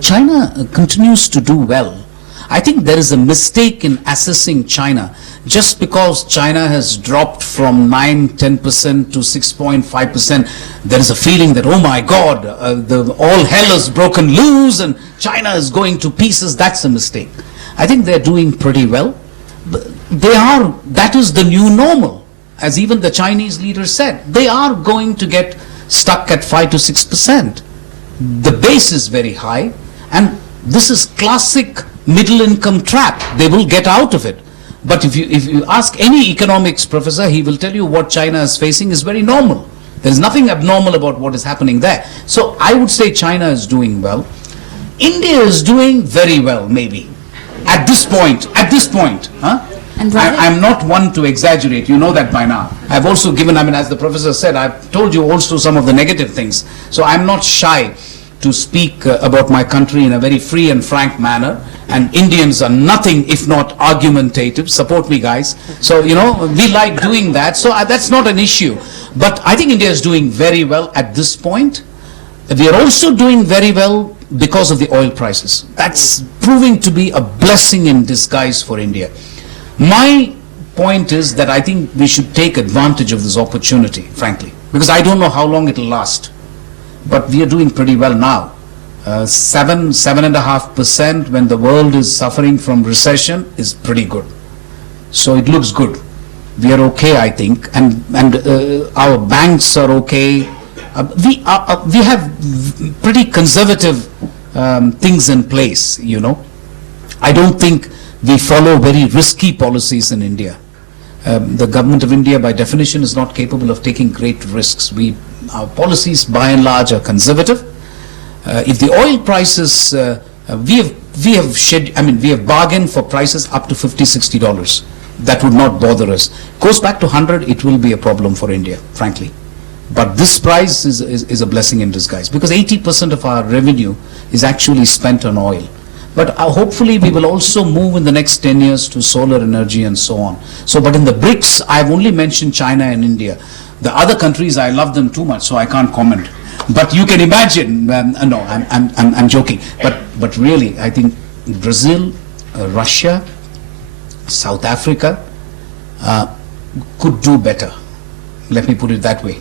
China continues to do well. I think there is a mistake in assessing China. Just because China has dropped from 9-10% to 6.5%, there is a feeling that, oh my God, all hell has broken loose and China is going to pieces. That's a mistake. I think they're doing pretty well. That is the new normal. As even the Chinese leaders said, they are going to get stuck at 5 to 6%. The base is very high, and this is classic middle income trap. They will get out of it. But if you ask any economics professor, he will tell you what China is facing is very normal. There is nothing abnormal about what is happening there. So I would say China is doing well. India is doing very well, maybe. At this point, huh? And I'm not one to exaggerate, you know that by now. I've also given, I mean, as the professor said, I've told you also some of the negative things. So I'm not shy to speak about my country in a very free and frank manner. And Indians are nothing if not argumentative. Support me, guys. So, you know, we like doing that. So that's not an issue. But I think India is doing very well at this point. We are also doing very well because of the oil prices. That's proving to be a blessing in disguise for India. My point is that I think we should take advantage of this opportunity, frankly, because I don't know how long it will last. But we are doing pretty well now. 7.5% when the world is suffering from recession is pretty good. So it looks good. We are okay, I think, and our banks are okay. We have pretty conservative things in place, you know. I don't think we follow very risky policies in India. The government of India, by definition, is not capable of taking great risks. Our policies, by and large, are conservative. If the oil prices, we have bargained for prices up to $50-60. That would not bother us. Goes back to 100, it will be a problem for India, frankly. But this price is a blessing in disguise, because 80% of our revenue is actually spent on oil. But hopefully we will also move in the next 10 years to solar energy and so on. So, but in the BRICS, I've only mentioned China and India. The other countries, I love them too much, so I can't comment. But you can imagine, no, I'm joking. But really, I think Brazil, Russia, South Africa could do better. Let me put it that way.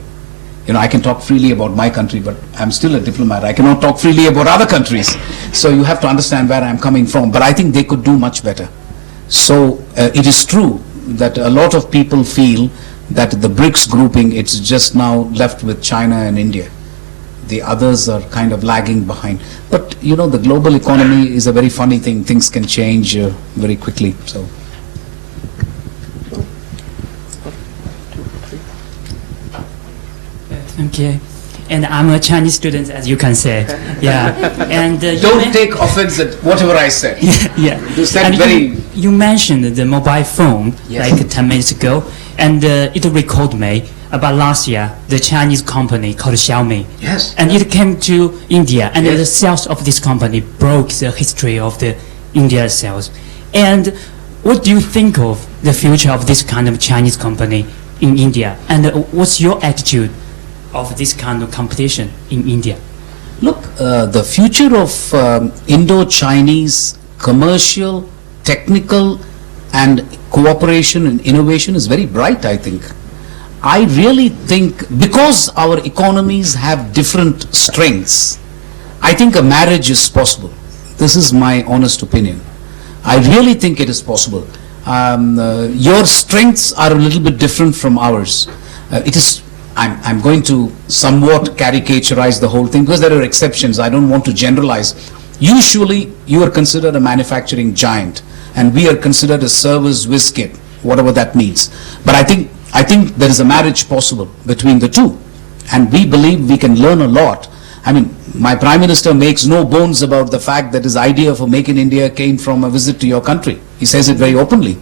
You know, I can talk freely about my country, but I'm still a diplomat. I cannot talk freely about other countries. So you have to understand where I'm coming from. But I think they could do much better. So it is true that a lot of people feel that the BRICS grouping, it's just now left with China and India. The others are kind of lagging behind. But, you know, the global economy is a very funny thing. Things can change very quickly. So. Thank you. And I'm a Chinese student, as you can say. Yeah. And don't take offense at whatever I said. Yeah. You said and very. You mentioned the mobile phone Yes. like 10 minutes ago, and it recalled me about last year, the Chinese company called Xiaomi. Yes. And it came to India, and Yes. the sales of this company broke the history of the India sales. And what do you think of the future of this kind of Chinese company in India? And what's your attitude of this kind of competition in India? Look, the future of Indo-Chinese commercial, technical, and cooperation and innovation is very bright, I think. I really think, because our economies have different strengths, I think a marriage is possible. This is my honest opinion. I really think it is possible. Your strengths are a little bit different from ours. I'm going to somewhat caricaturize the whole thing because there are exceptions. I don't want to generalize. Usually, you are considered a manufacturing giant, and we are considered a service whiz-kid, whatever that means. But I think there is a marriage possible between the two, and we believe we can learn a lot. I mean, my Prime Minister makes no bones about the fact that his idea for Make in India came from a visit to your country. He says it very openly.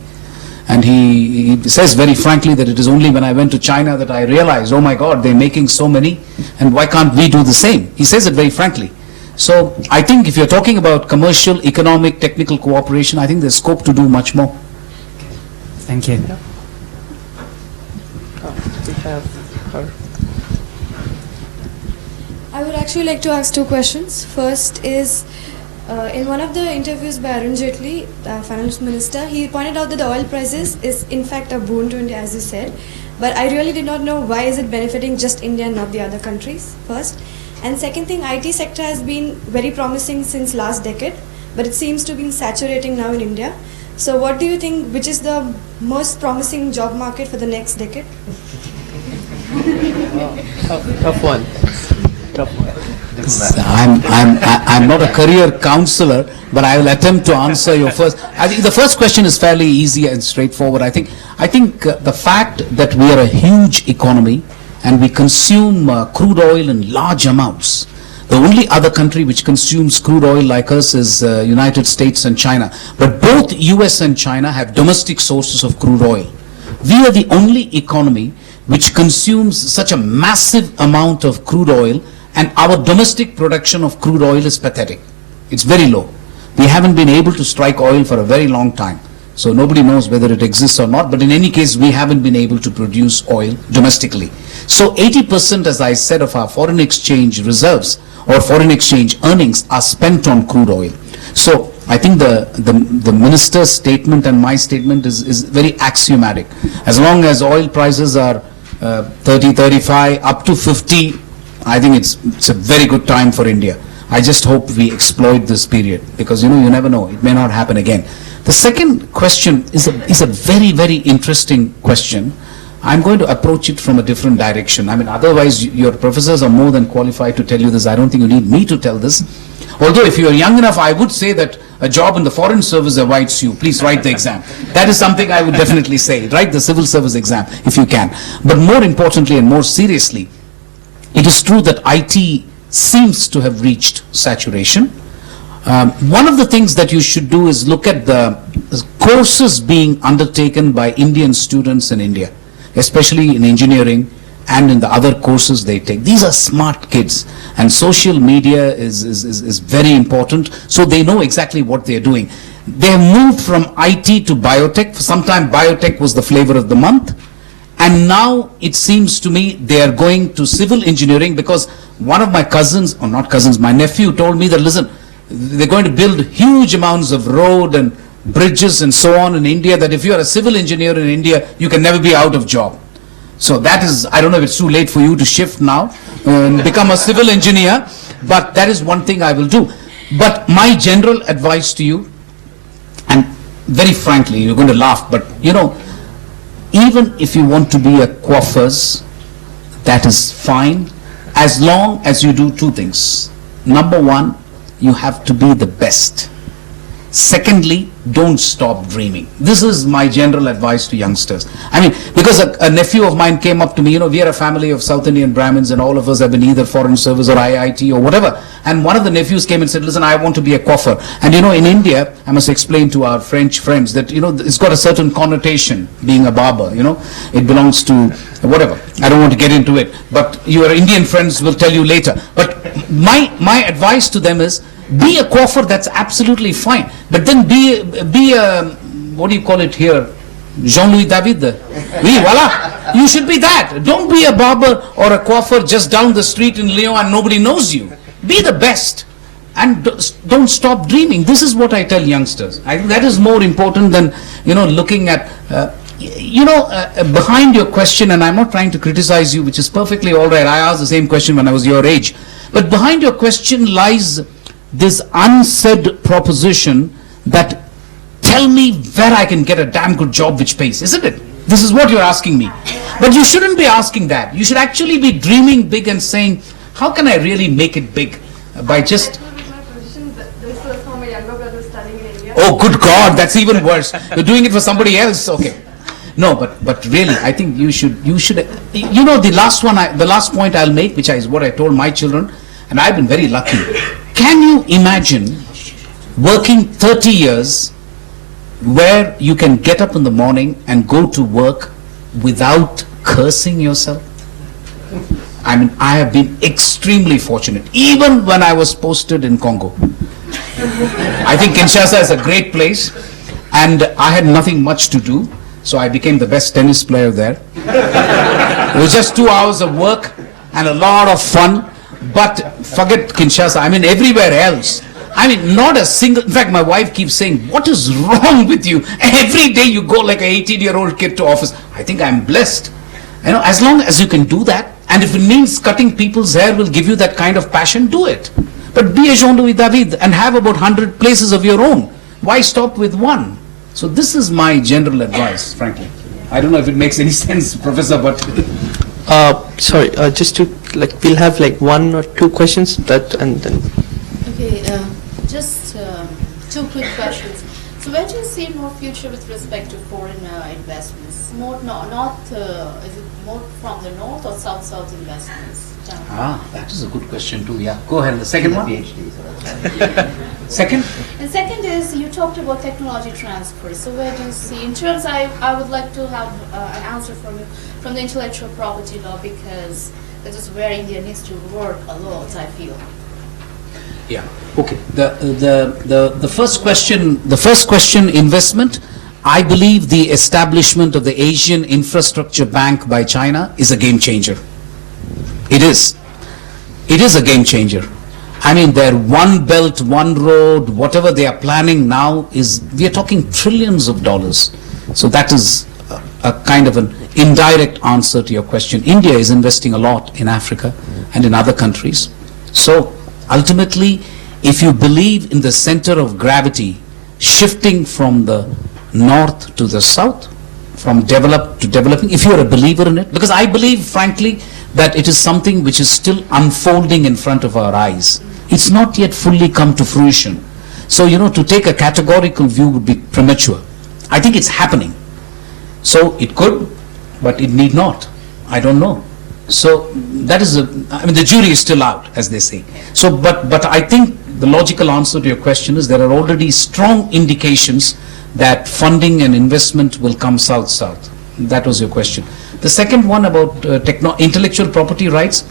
And he says very frankly that it is only when I went to China that I realized, oh my God, they're making so many, and why can't we do the same? He says it very frankly. So I think if you're talking about commercial, economic, technical cooperation, I think there's scope to do much more. Thank you. We have her. I would actually like to ask two questions. First is, in one of the interviews by Arun Jaitley, finance minister, he pointed out that the oil prices is in fact a boon to India, as you said. But I really did not know why is it benefiting just India and not the other countries, first. And second thing, IT sector has been very promising since last decade, but it seems to be saturating now in India. So what do you think, which is the most promising job market for the next decade? Tough one. Tough one. I'm not a career counselor, but I will attempt to answer your first. I think the first question is fairly easy and straightforward. I think the fact that we are a huge economy and we consume crude oil in large amounts. The only other country which consumes crude oil like us is United States and China. But both US and China have domestic sources of crude oil. We are the only economy which consumes such a massive amount of crude oil, and our domestic production of crude oil is pathetic. It's very low. We haven't been able to strike oil for a very long time. So nobody knows whether it exists or not, but in any case, we haven't been able to produce oil domestically. So 80%, as I said, of our foreign exchange reserves or foreign exchange earnings are spent on crude oil. So I think the minister's statement and my statement is very axiomatic. As long as oil prices are 30, 35, up to 50, I think it's a very good time for India. I just hope we exploit this period because, you never know, it may not happen again. The second question is a very, very interesting question. I'm going to approach it from a different direction. I mean, otherwise your professors are more than qualified to tell you this. I don't think you need me to tell this. Although if you are young enough, I would say that a job in the foreign service awaits you. Please write the exam. That is something I would definitely say. Write the civil service exam if you can. But more importantly and more seriously, it is true that IT seems to have reached saturation. One of the things that you should do is look at the courses being undertaken by Indian students in India, especially in engineering and in the other courses they take. These are smart kids, and social media is very important, so they know exactly what they're doing. They have moved from IT to biotech. For some time, biotech was the flavor of the month. And now it seems to me they are going to civil engineering, because one of my cousins, or not cousins, my nephew told me that, listen, they're going to build huge amounts of road and bridges and so on in India, that if you are a civil engineer in India, you can never be out of job. So that is, I don't know if it's too late for you to shift now and become a civil engineer, but that is one thing I will do. But my general advice to you, and very frankly, you're going to laugh, but you know, even if you want to be a coiffeuse, that is fine, as long as you do two things. Number one, you have to be the best. Secondly, don't stop dreaming. This is my general advice to youngsters. I mean, because a nephew of mine came up to me, you know, we are a family of South Indian Brahmins, and all of us have been either foreign service or IIT or whatever. And one of the nephews came and said, listen, I want to be a coiffeur. And you know, in India, I must explain to our French friends that, you know, it's got a certain connotation, being a barber, you know. It belongs to whatever. I don't want to get into it, but your Indian friends will tell you later. But my advice to them is, be a coiffeur, that's absolutely fine. But then be a, what do you call it here? Jean-Louis David. Oui, voila. You should be that. Don't be a barber or a coiffeur just down the street in Lyon and nobody knows you. Be the best. And don't stop dreaming. This is what I tell youngsters. I think that is more important than, you know, looking at, behind your question, and I'm not trying to criticize you, which is perfectly all right. I asked the same question when I was your age. But behind your question lies this unsaid proposition that, tell me where I can get a damn good job which pays, isn't it? This is what you're asking me. But you shouldn't be asking that. You should actually be dreaming big and saying, how can I really make it big? By just... This was for my younger brother studying in India. Oh, good God, that's even worse. You're doing it for somebody else. Okay. No, but really, I think you should, you know, the last point I'll make, which is what I told my children, and I've been very lucky. Can you imagine working 30 years where you can get up in the morning and go to work without cursing yourself? I mean, I have been extremely fortunate, even when I was posted in Congo. I think Kinshasa is a great place, and I had nothing much to do, so I became the best tennis player there. It was just 2 hours of work and a lot of fun. But forget Kinshasa, I mean everywhere else. I mean not a single, in fact my wife keeps saying, what is wrong with you? Every day you go like an 18-year-old kid to office. I think I'm blessed. You know, as long as you can do that, and if it means cutting people's hair will give you that kind of passion, do it. But be a Jean-Louis David and have about 100 places of your own. Why stop with one? So this is my general advice, frankly. I don't know if it makes any sense, Professor, but... Sorry, just to, like, we'll have like one or two questions and then... Okay, just two quick questions. So where do you see more future with respect to foreign investments? More is it more from the north or south investments? That is a good question too, yeah. Go ahead, the second one. Second? And second is, you talked about technology transfer. So where do you see, in terms, I would like to have an answer from you, from the intellectual property law, because that is where India needs to work a lot, I feel. Yeah, okay. The first question, investment, I believe the establishment of the Asian Infrastructure Bank by China is a game changer. It is. It is a game changer. I mean, their one belt, one road, whatever they are planning now is, we are talking trillions of dollars. So that is a kind of an indirect answer to your question. India is investing a lot in Africa and in other countries. So ultimately, if you believe in the center of gravity shifting from the north to the south, from developed to developing, if you're a believer in it, because I believe, frankly, that it is something which is still unfolding in front of our eyes. It's not yet fully come to fruition. So, you know, to take a categorical view would be premature. I think it's happening. So it could, but it need not. I don't know. So that is I mean, the jury is still out, as they say. So, but I think the logical answer to your question is there are already strong indications that funding and investment will come south-south. That was your question. The second one about intellectual property rights.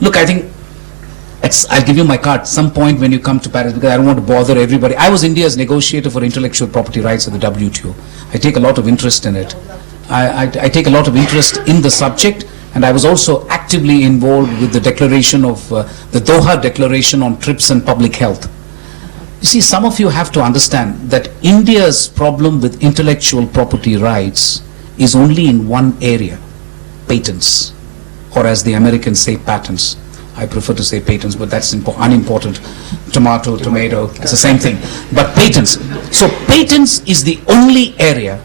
Look, I think I'll give you my card some point when you come to Paris, because I don't want to bother everybody. I was India's negotiator for intellectual property rights at the WTO. I take a lot of interest in it. I take a lot of interest in the subject, and I was also actively involved with the declaration of the Doha Declaration on TRIPS and public health. You see, some of you have to understand that India's problem with intellectual property rights is only in one area: patents, or as the Americans say, patents. I prefer to say patents, but that's unimportant. Tomato, it's the same thing. But patents. So patents is the only area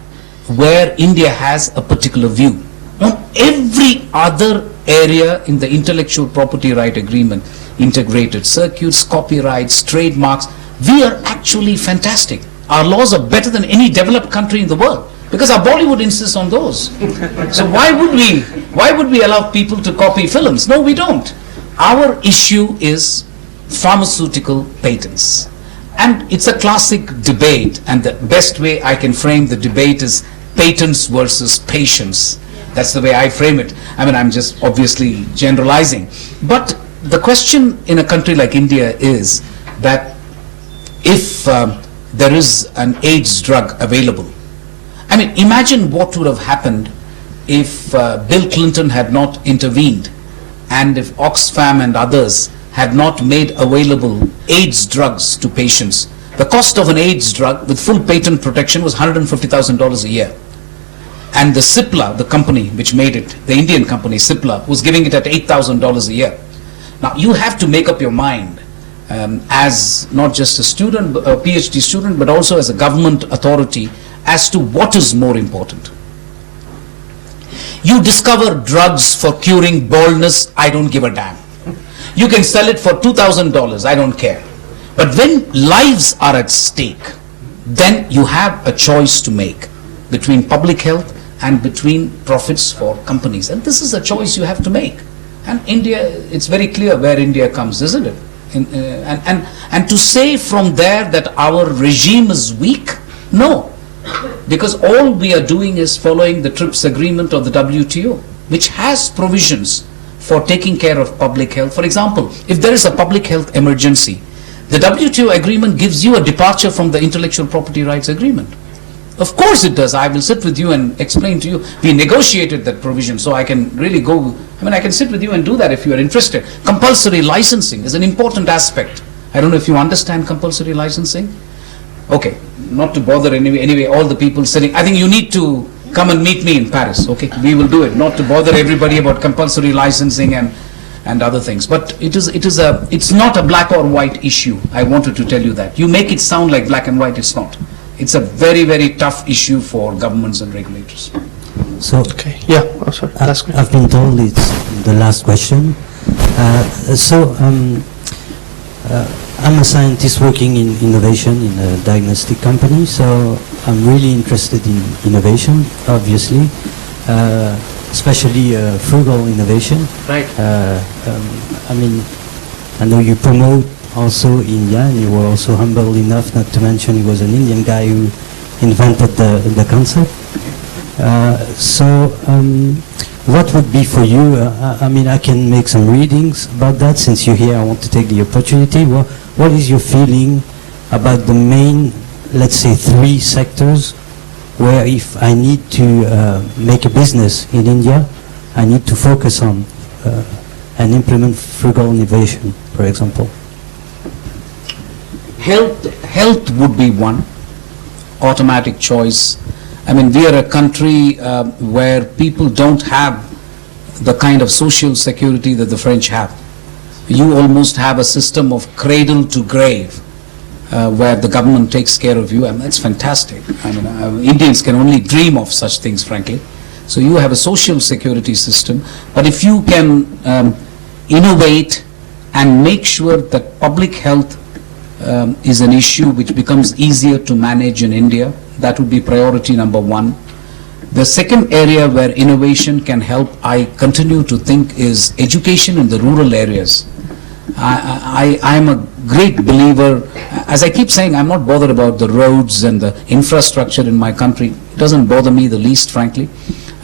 where India has a particular view. On every other area in the intellectual property right agreement, integrated circuits, copyrights, trademarks, we are actually fantastic. Our laws are better than any developed country in the world, because our Bollywood insists on those. So why would we allow people to copy films? No, we don't. Our issue is pharmaceutical patents. And it's a classic debate, and the best way I can frame the debate is patents versus patients. That's the way I frame it. I mean, I'm just obviously generalizing. But the question in a country like India is that if there is an AIDS drug available, I mean, imagine what would have happened if Bill Clinton had not intervened, and if Oxfam and others had not made available AIDS drugs to patients. The cost of an AIDS drug with full patent protection was $150,000 a year. And the Cipla, the company which made it, the Indian company Cipla, was giving it at $8,000 a year. Now you have to make up your mind as not just a student, a PhD student, but also as a government authority as to what is more important. You discover drugs for curing baldness, I don't give a damn. You can sell it for $2,000, I don't care. But when lives are at stake, then you have a choice to make between public health and between profits for companies. And this is a choice you have to make. And India, it's very clear where India comes, isn't it? And to say from there that our regime is weak, no. Because all we are doing is following the TRIPS agreement of the WTO, which has provisions for taking care of public health. For example, if there is a public health emergency, the WTO agreement gives you a departure from the intellectual property rights agreement. Of course it does. I will sit with you and explain to you. We negotiated that provision, so I can really go, I mean, I can sit with you and do that if you are interested. Compulsory licensing is an important aspect. I don't know if you understand compulsory licensing. Okay, not to bother anyway, all the people sitting, I think you need to come and meet me in Paris, okay? We will do it, not to bother everybody about compulsory licensing and other things. But it's not a black or white issue. I wanted to tell you that. You make it sound like black and white, it's not. It's a very, very tough issue for governments and regulators. So, Okay, yeah, oh, sorry. Last question. I've been told it's the last question. I'm a scientist working in innovation in a diagnostic company, so I'm really interested in innovation, obviously, especially frugal innovation. Right. I mean, I know you promote also India, and you were also humble enough not to mention he was an Indian guy who invented the concept. What would be for you, I mean, I can make some readings about that. Since you're here, I want to take the opportunity. What is your feeling about the main, let's say, 3 sectors where if I need to make a business in India, I need to focus on and implement frugal innovation, for example? Health would be one, automatic choice. I mean, we are a country where people don't have the kind of social security that the French have. You almost have a system of cradle to grave where the government takes care of you, and that's fantastic. I mean, Indians can only dream of such things, frankly. So you have a social security system, but if you can innovate and make sure that public health is an issue which becomes easier to manage in India, that would be priority number 1. The second area where innovation can help, I continue to think, is education in the rural areas. I'm a great believer, as I keep saying, I'm not bothered about the roads and the infrastructure in my country. It doesn't bother me the least, frankly.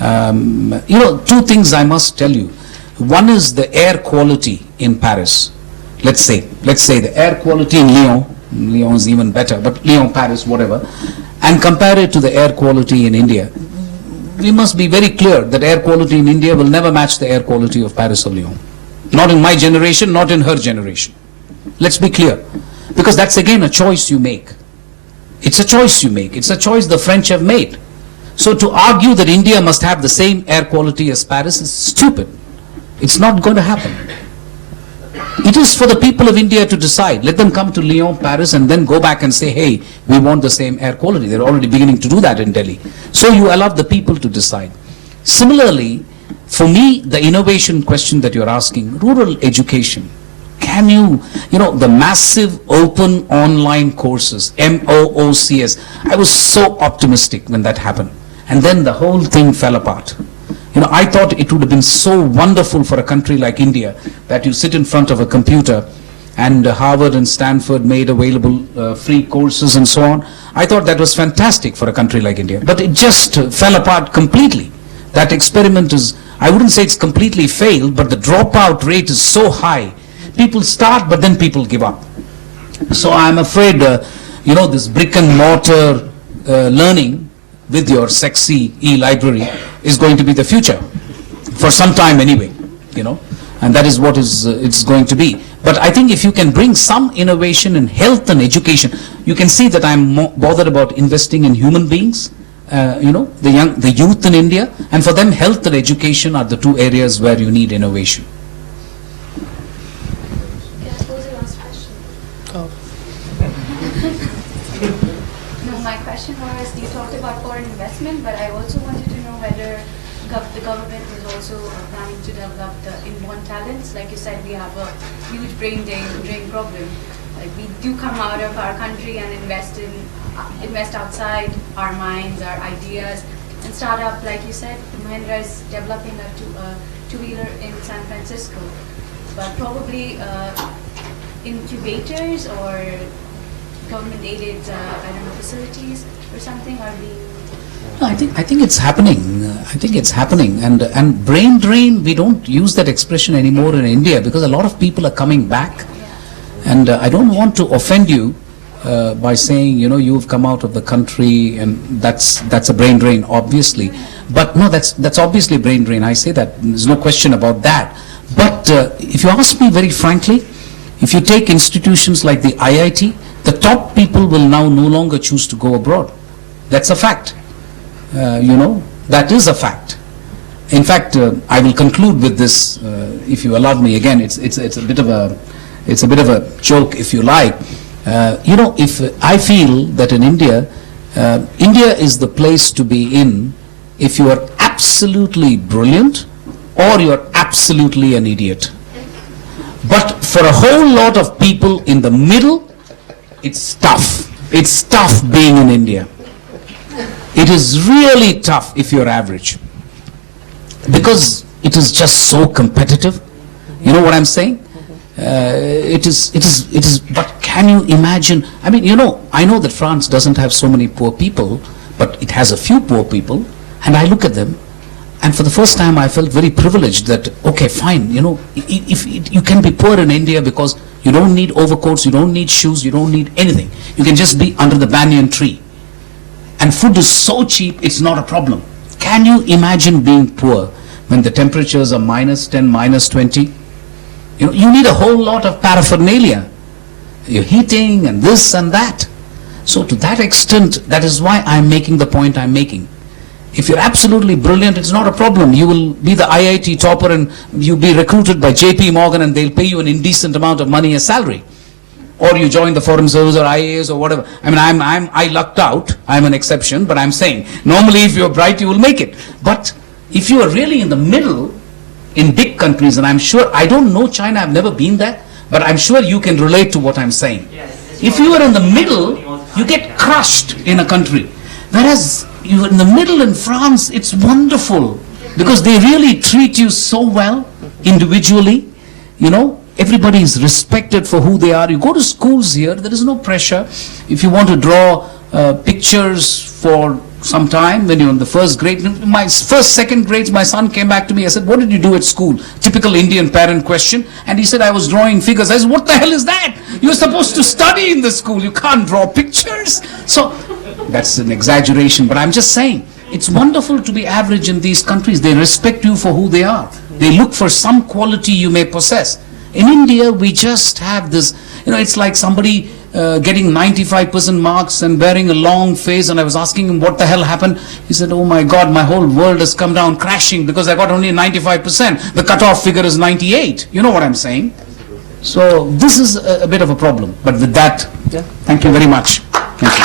Two things I must tell you. One is the air quality in Paris. Let's say the air quality in Lyon is even better, but Lyon, Paris, whatever, and compare it to the air quality in India. We must be very clear that air quality in India will never match the air quality of Paris or Lyon. Not in my generation, not in her generation. Let's be clear. Because that's again a choice you make. It's a choice you make. It's a choice the French have made. So to argue that India must have the same air quality as Paris is stupid. It's not going to happen. It is for the people of India to decide. Let them come to Lyon, Paris, and then go back and say, hey, we want the same air quality. They're already beginning to do that in Delhi. So you allow the people to decide. Similarly, for me, the innovation question that you're asking, rural education. Can you the massive open online courses, MOOCs, I was so optimistic when that happened. And then the whole thing fell apart. I thought it would have been so wonderful for a country like India that you sit in front of a computer and Harvard and Stanford made available free courses and so on. I thought that was fantastic for a country like India. But it just fell apart completely. That experiment is, I wouldn't say it's completely failed, but the dropout rate is so high. People start, but then people give up. So I'm afraid, this brick and mortar learning with your sexy e-library is going to be the future for some time anyway, and that is what it's going to be. But I think if you can bring some innovation in health and education, you can see that I'm more bothered about investing in human beings, the youth in India, and for them health and education are the two areas where you need innovation. My question was, you talked about foreign investment, but I also wanted to know whether the government is also planning to develop the inborn talents. Like you said, we have a huge brain drain problem. Like we do come out of our country and invest outside our minds, our ideas, and start up. Like you said, Mahindra is developing a two-wheeler in San Francisco, but probably incubators or government-aided, facilities or something are being. No, I think it's happening. And brain drain, we don't use that expression anymore in India because a lot of people are coming back. And I don't want to offend you by saying, you've come out of the country and that's a brain drain, obviously. But no, that's obviously a brain drain. I say that. There's no question about that. But if you ask me very frankly, if you take institutions like the IIT, the top people will now no longer choose to go abroad. That's a fact. That is a fact. In fact, I will conclude with this, if you allow me. Again, it's a bit of a joke, if you like. If I feel that in India, India is the place to be in if you are absolutely brilliant or you're absolutely an idiot. But for a whole lot of people in the middle, it's tough. It's tough being in India. It is really tough if you're average. Because it is just so competitive. You know what I'm saying? It is, but can you imagine? I mean, I know that France doesn't have so many poor people, but it has a few poor people, and I look at them, and for the first time I felt very privileged that, okay, fine, if you can be poor in India because you don't need overcoats, you don't need shoes, you don't need anything. You can just be under the banyan tree. And food is so cheap, it's not a problem. Can you imagine being poor when the temperatures are -10, -20? You need a whole lot of paraphernalia. You're heating and this and that. So to that extent, that is why I'm making the point I'm making. If you're absolutely brilliant, it's not a problem. You will be the IIT topper and you'll be recruited by JP Morgan and they'll pay you an indecent amount of money as salary. Or you join the Foreign Service or IAS or whatever. I mean, I lucked out. I'm an exception, but I'm saying, normally if you're bright, you will make it. But if you are really in the middle, in big countries, and I'm sure, I don't know China, I've never been there, but I'm sure you can relate to what I'm saying. If you are in the middle, you get crushed in a country. Whereas you're in the middle in France, it's wonderful because they really treat you so well individually. Everybody is respected for who they are. You go to schools here, there is no pressure. If you want to draw pictures for sometime when you're in the first grade, my first, second grades, my son came back to me. I said, what did you do at school? Typical Indian parent question. And he said, I was drawing figures. I said, what the hell is that? You're supposed to study in the school. You can't draw pictures. So that's an exaggeration, but I'm just saying, it's wonderful to be average in these countries. They respect you for who they are. They look for some quality you may possess. In India, we just have this, it's like somebody getting 95% marks and wearing a long face, and I was asking him what the hell happened. He said, oh my God, my whole world has come down crashing because I got only 95%. The cutoff figure is 98. You know what I'm saying? So this is a bit of a problem. But with that, thank you very much. Thank you.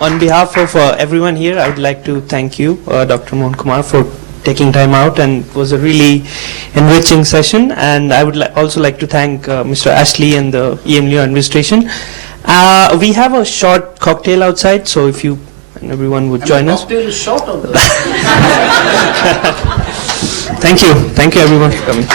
On behalf of everyone here, I would like to thank you, Dr. Mohan Kumar, for taking time out, and it was a really enriching session. And I would also like to thank Mr. Ashley and the EMLYON administration. We have a short cocktail outside, so if you and everyone would join us. Cocktail is short of the Thank you everyone for coming.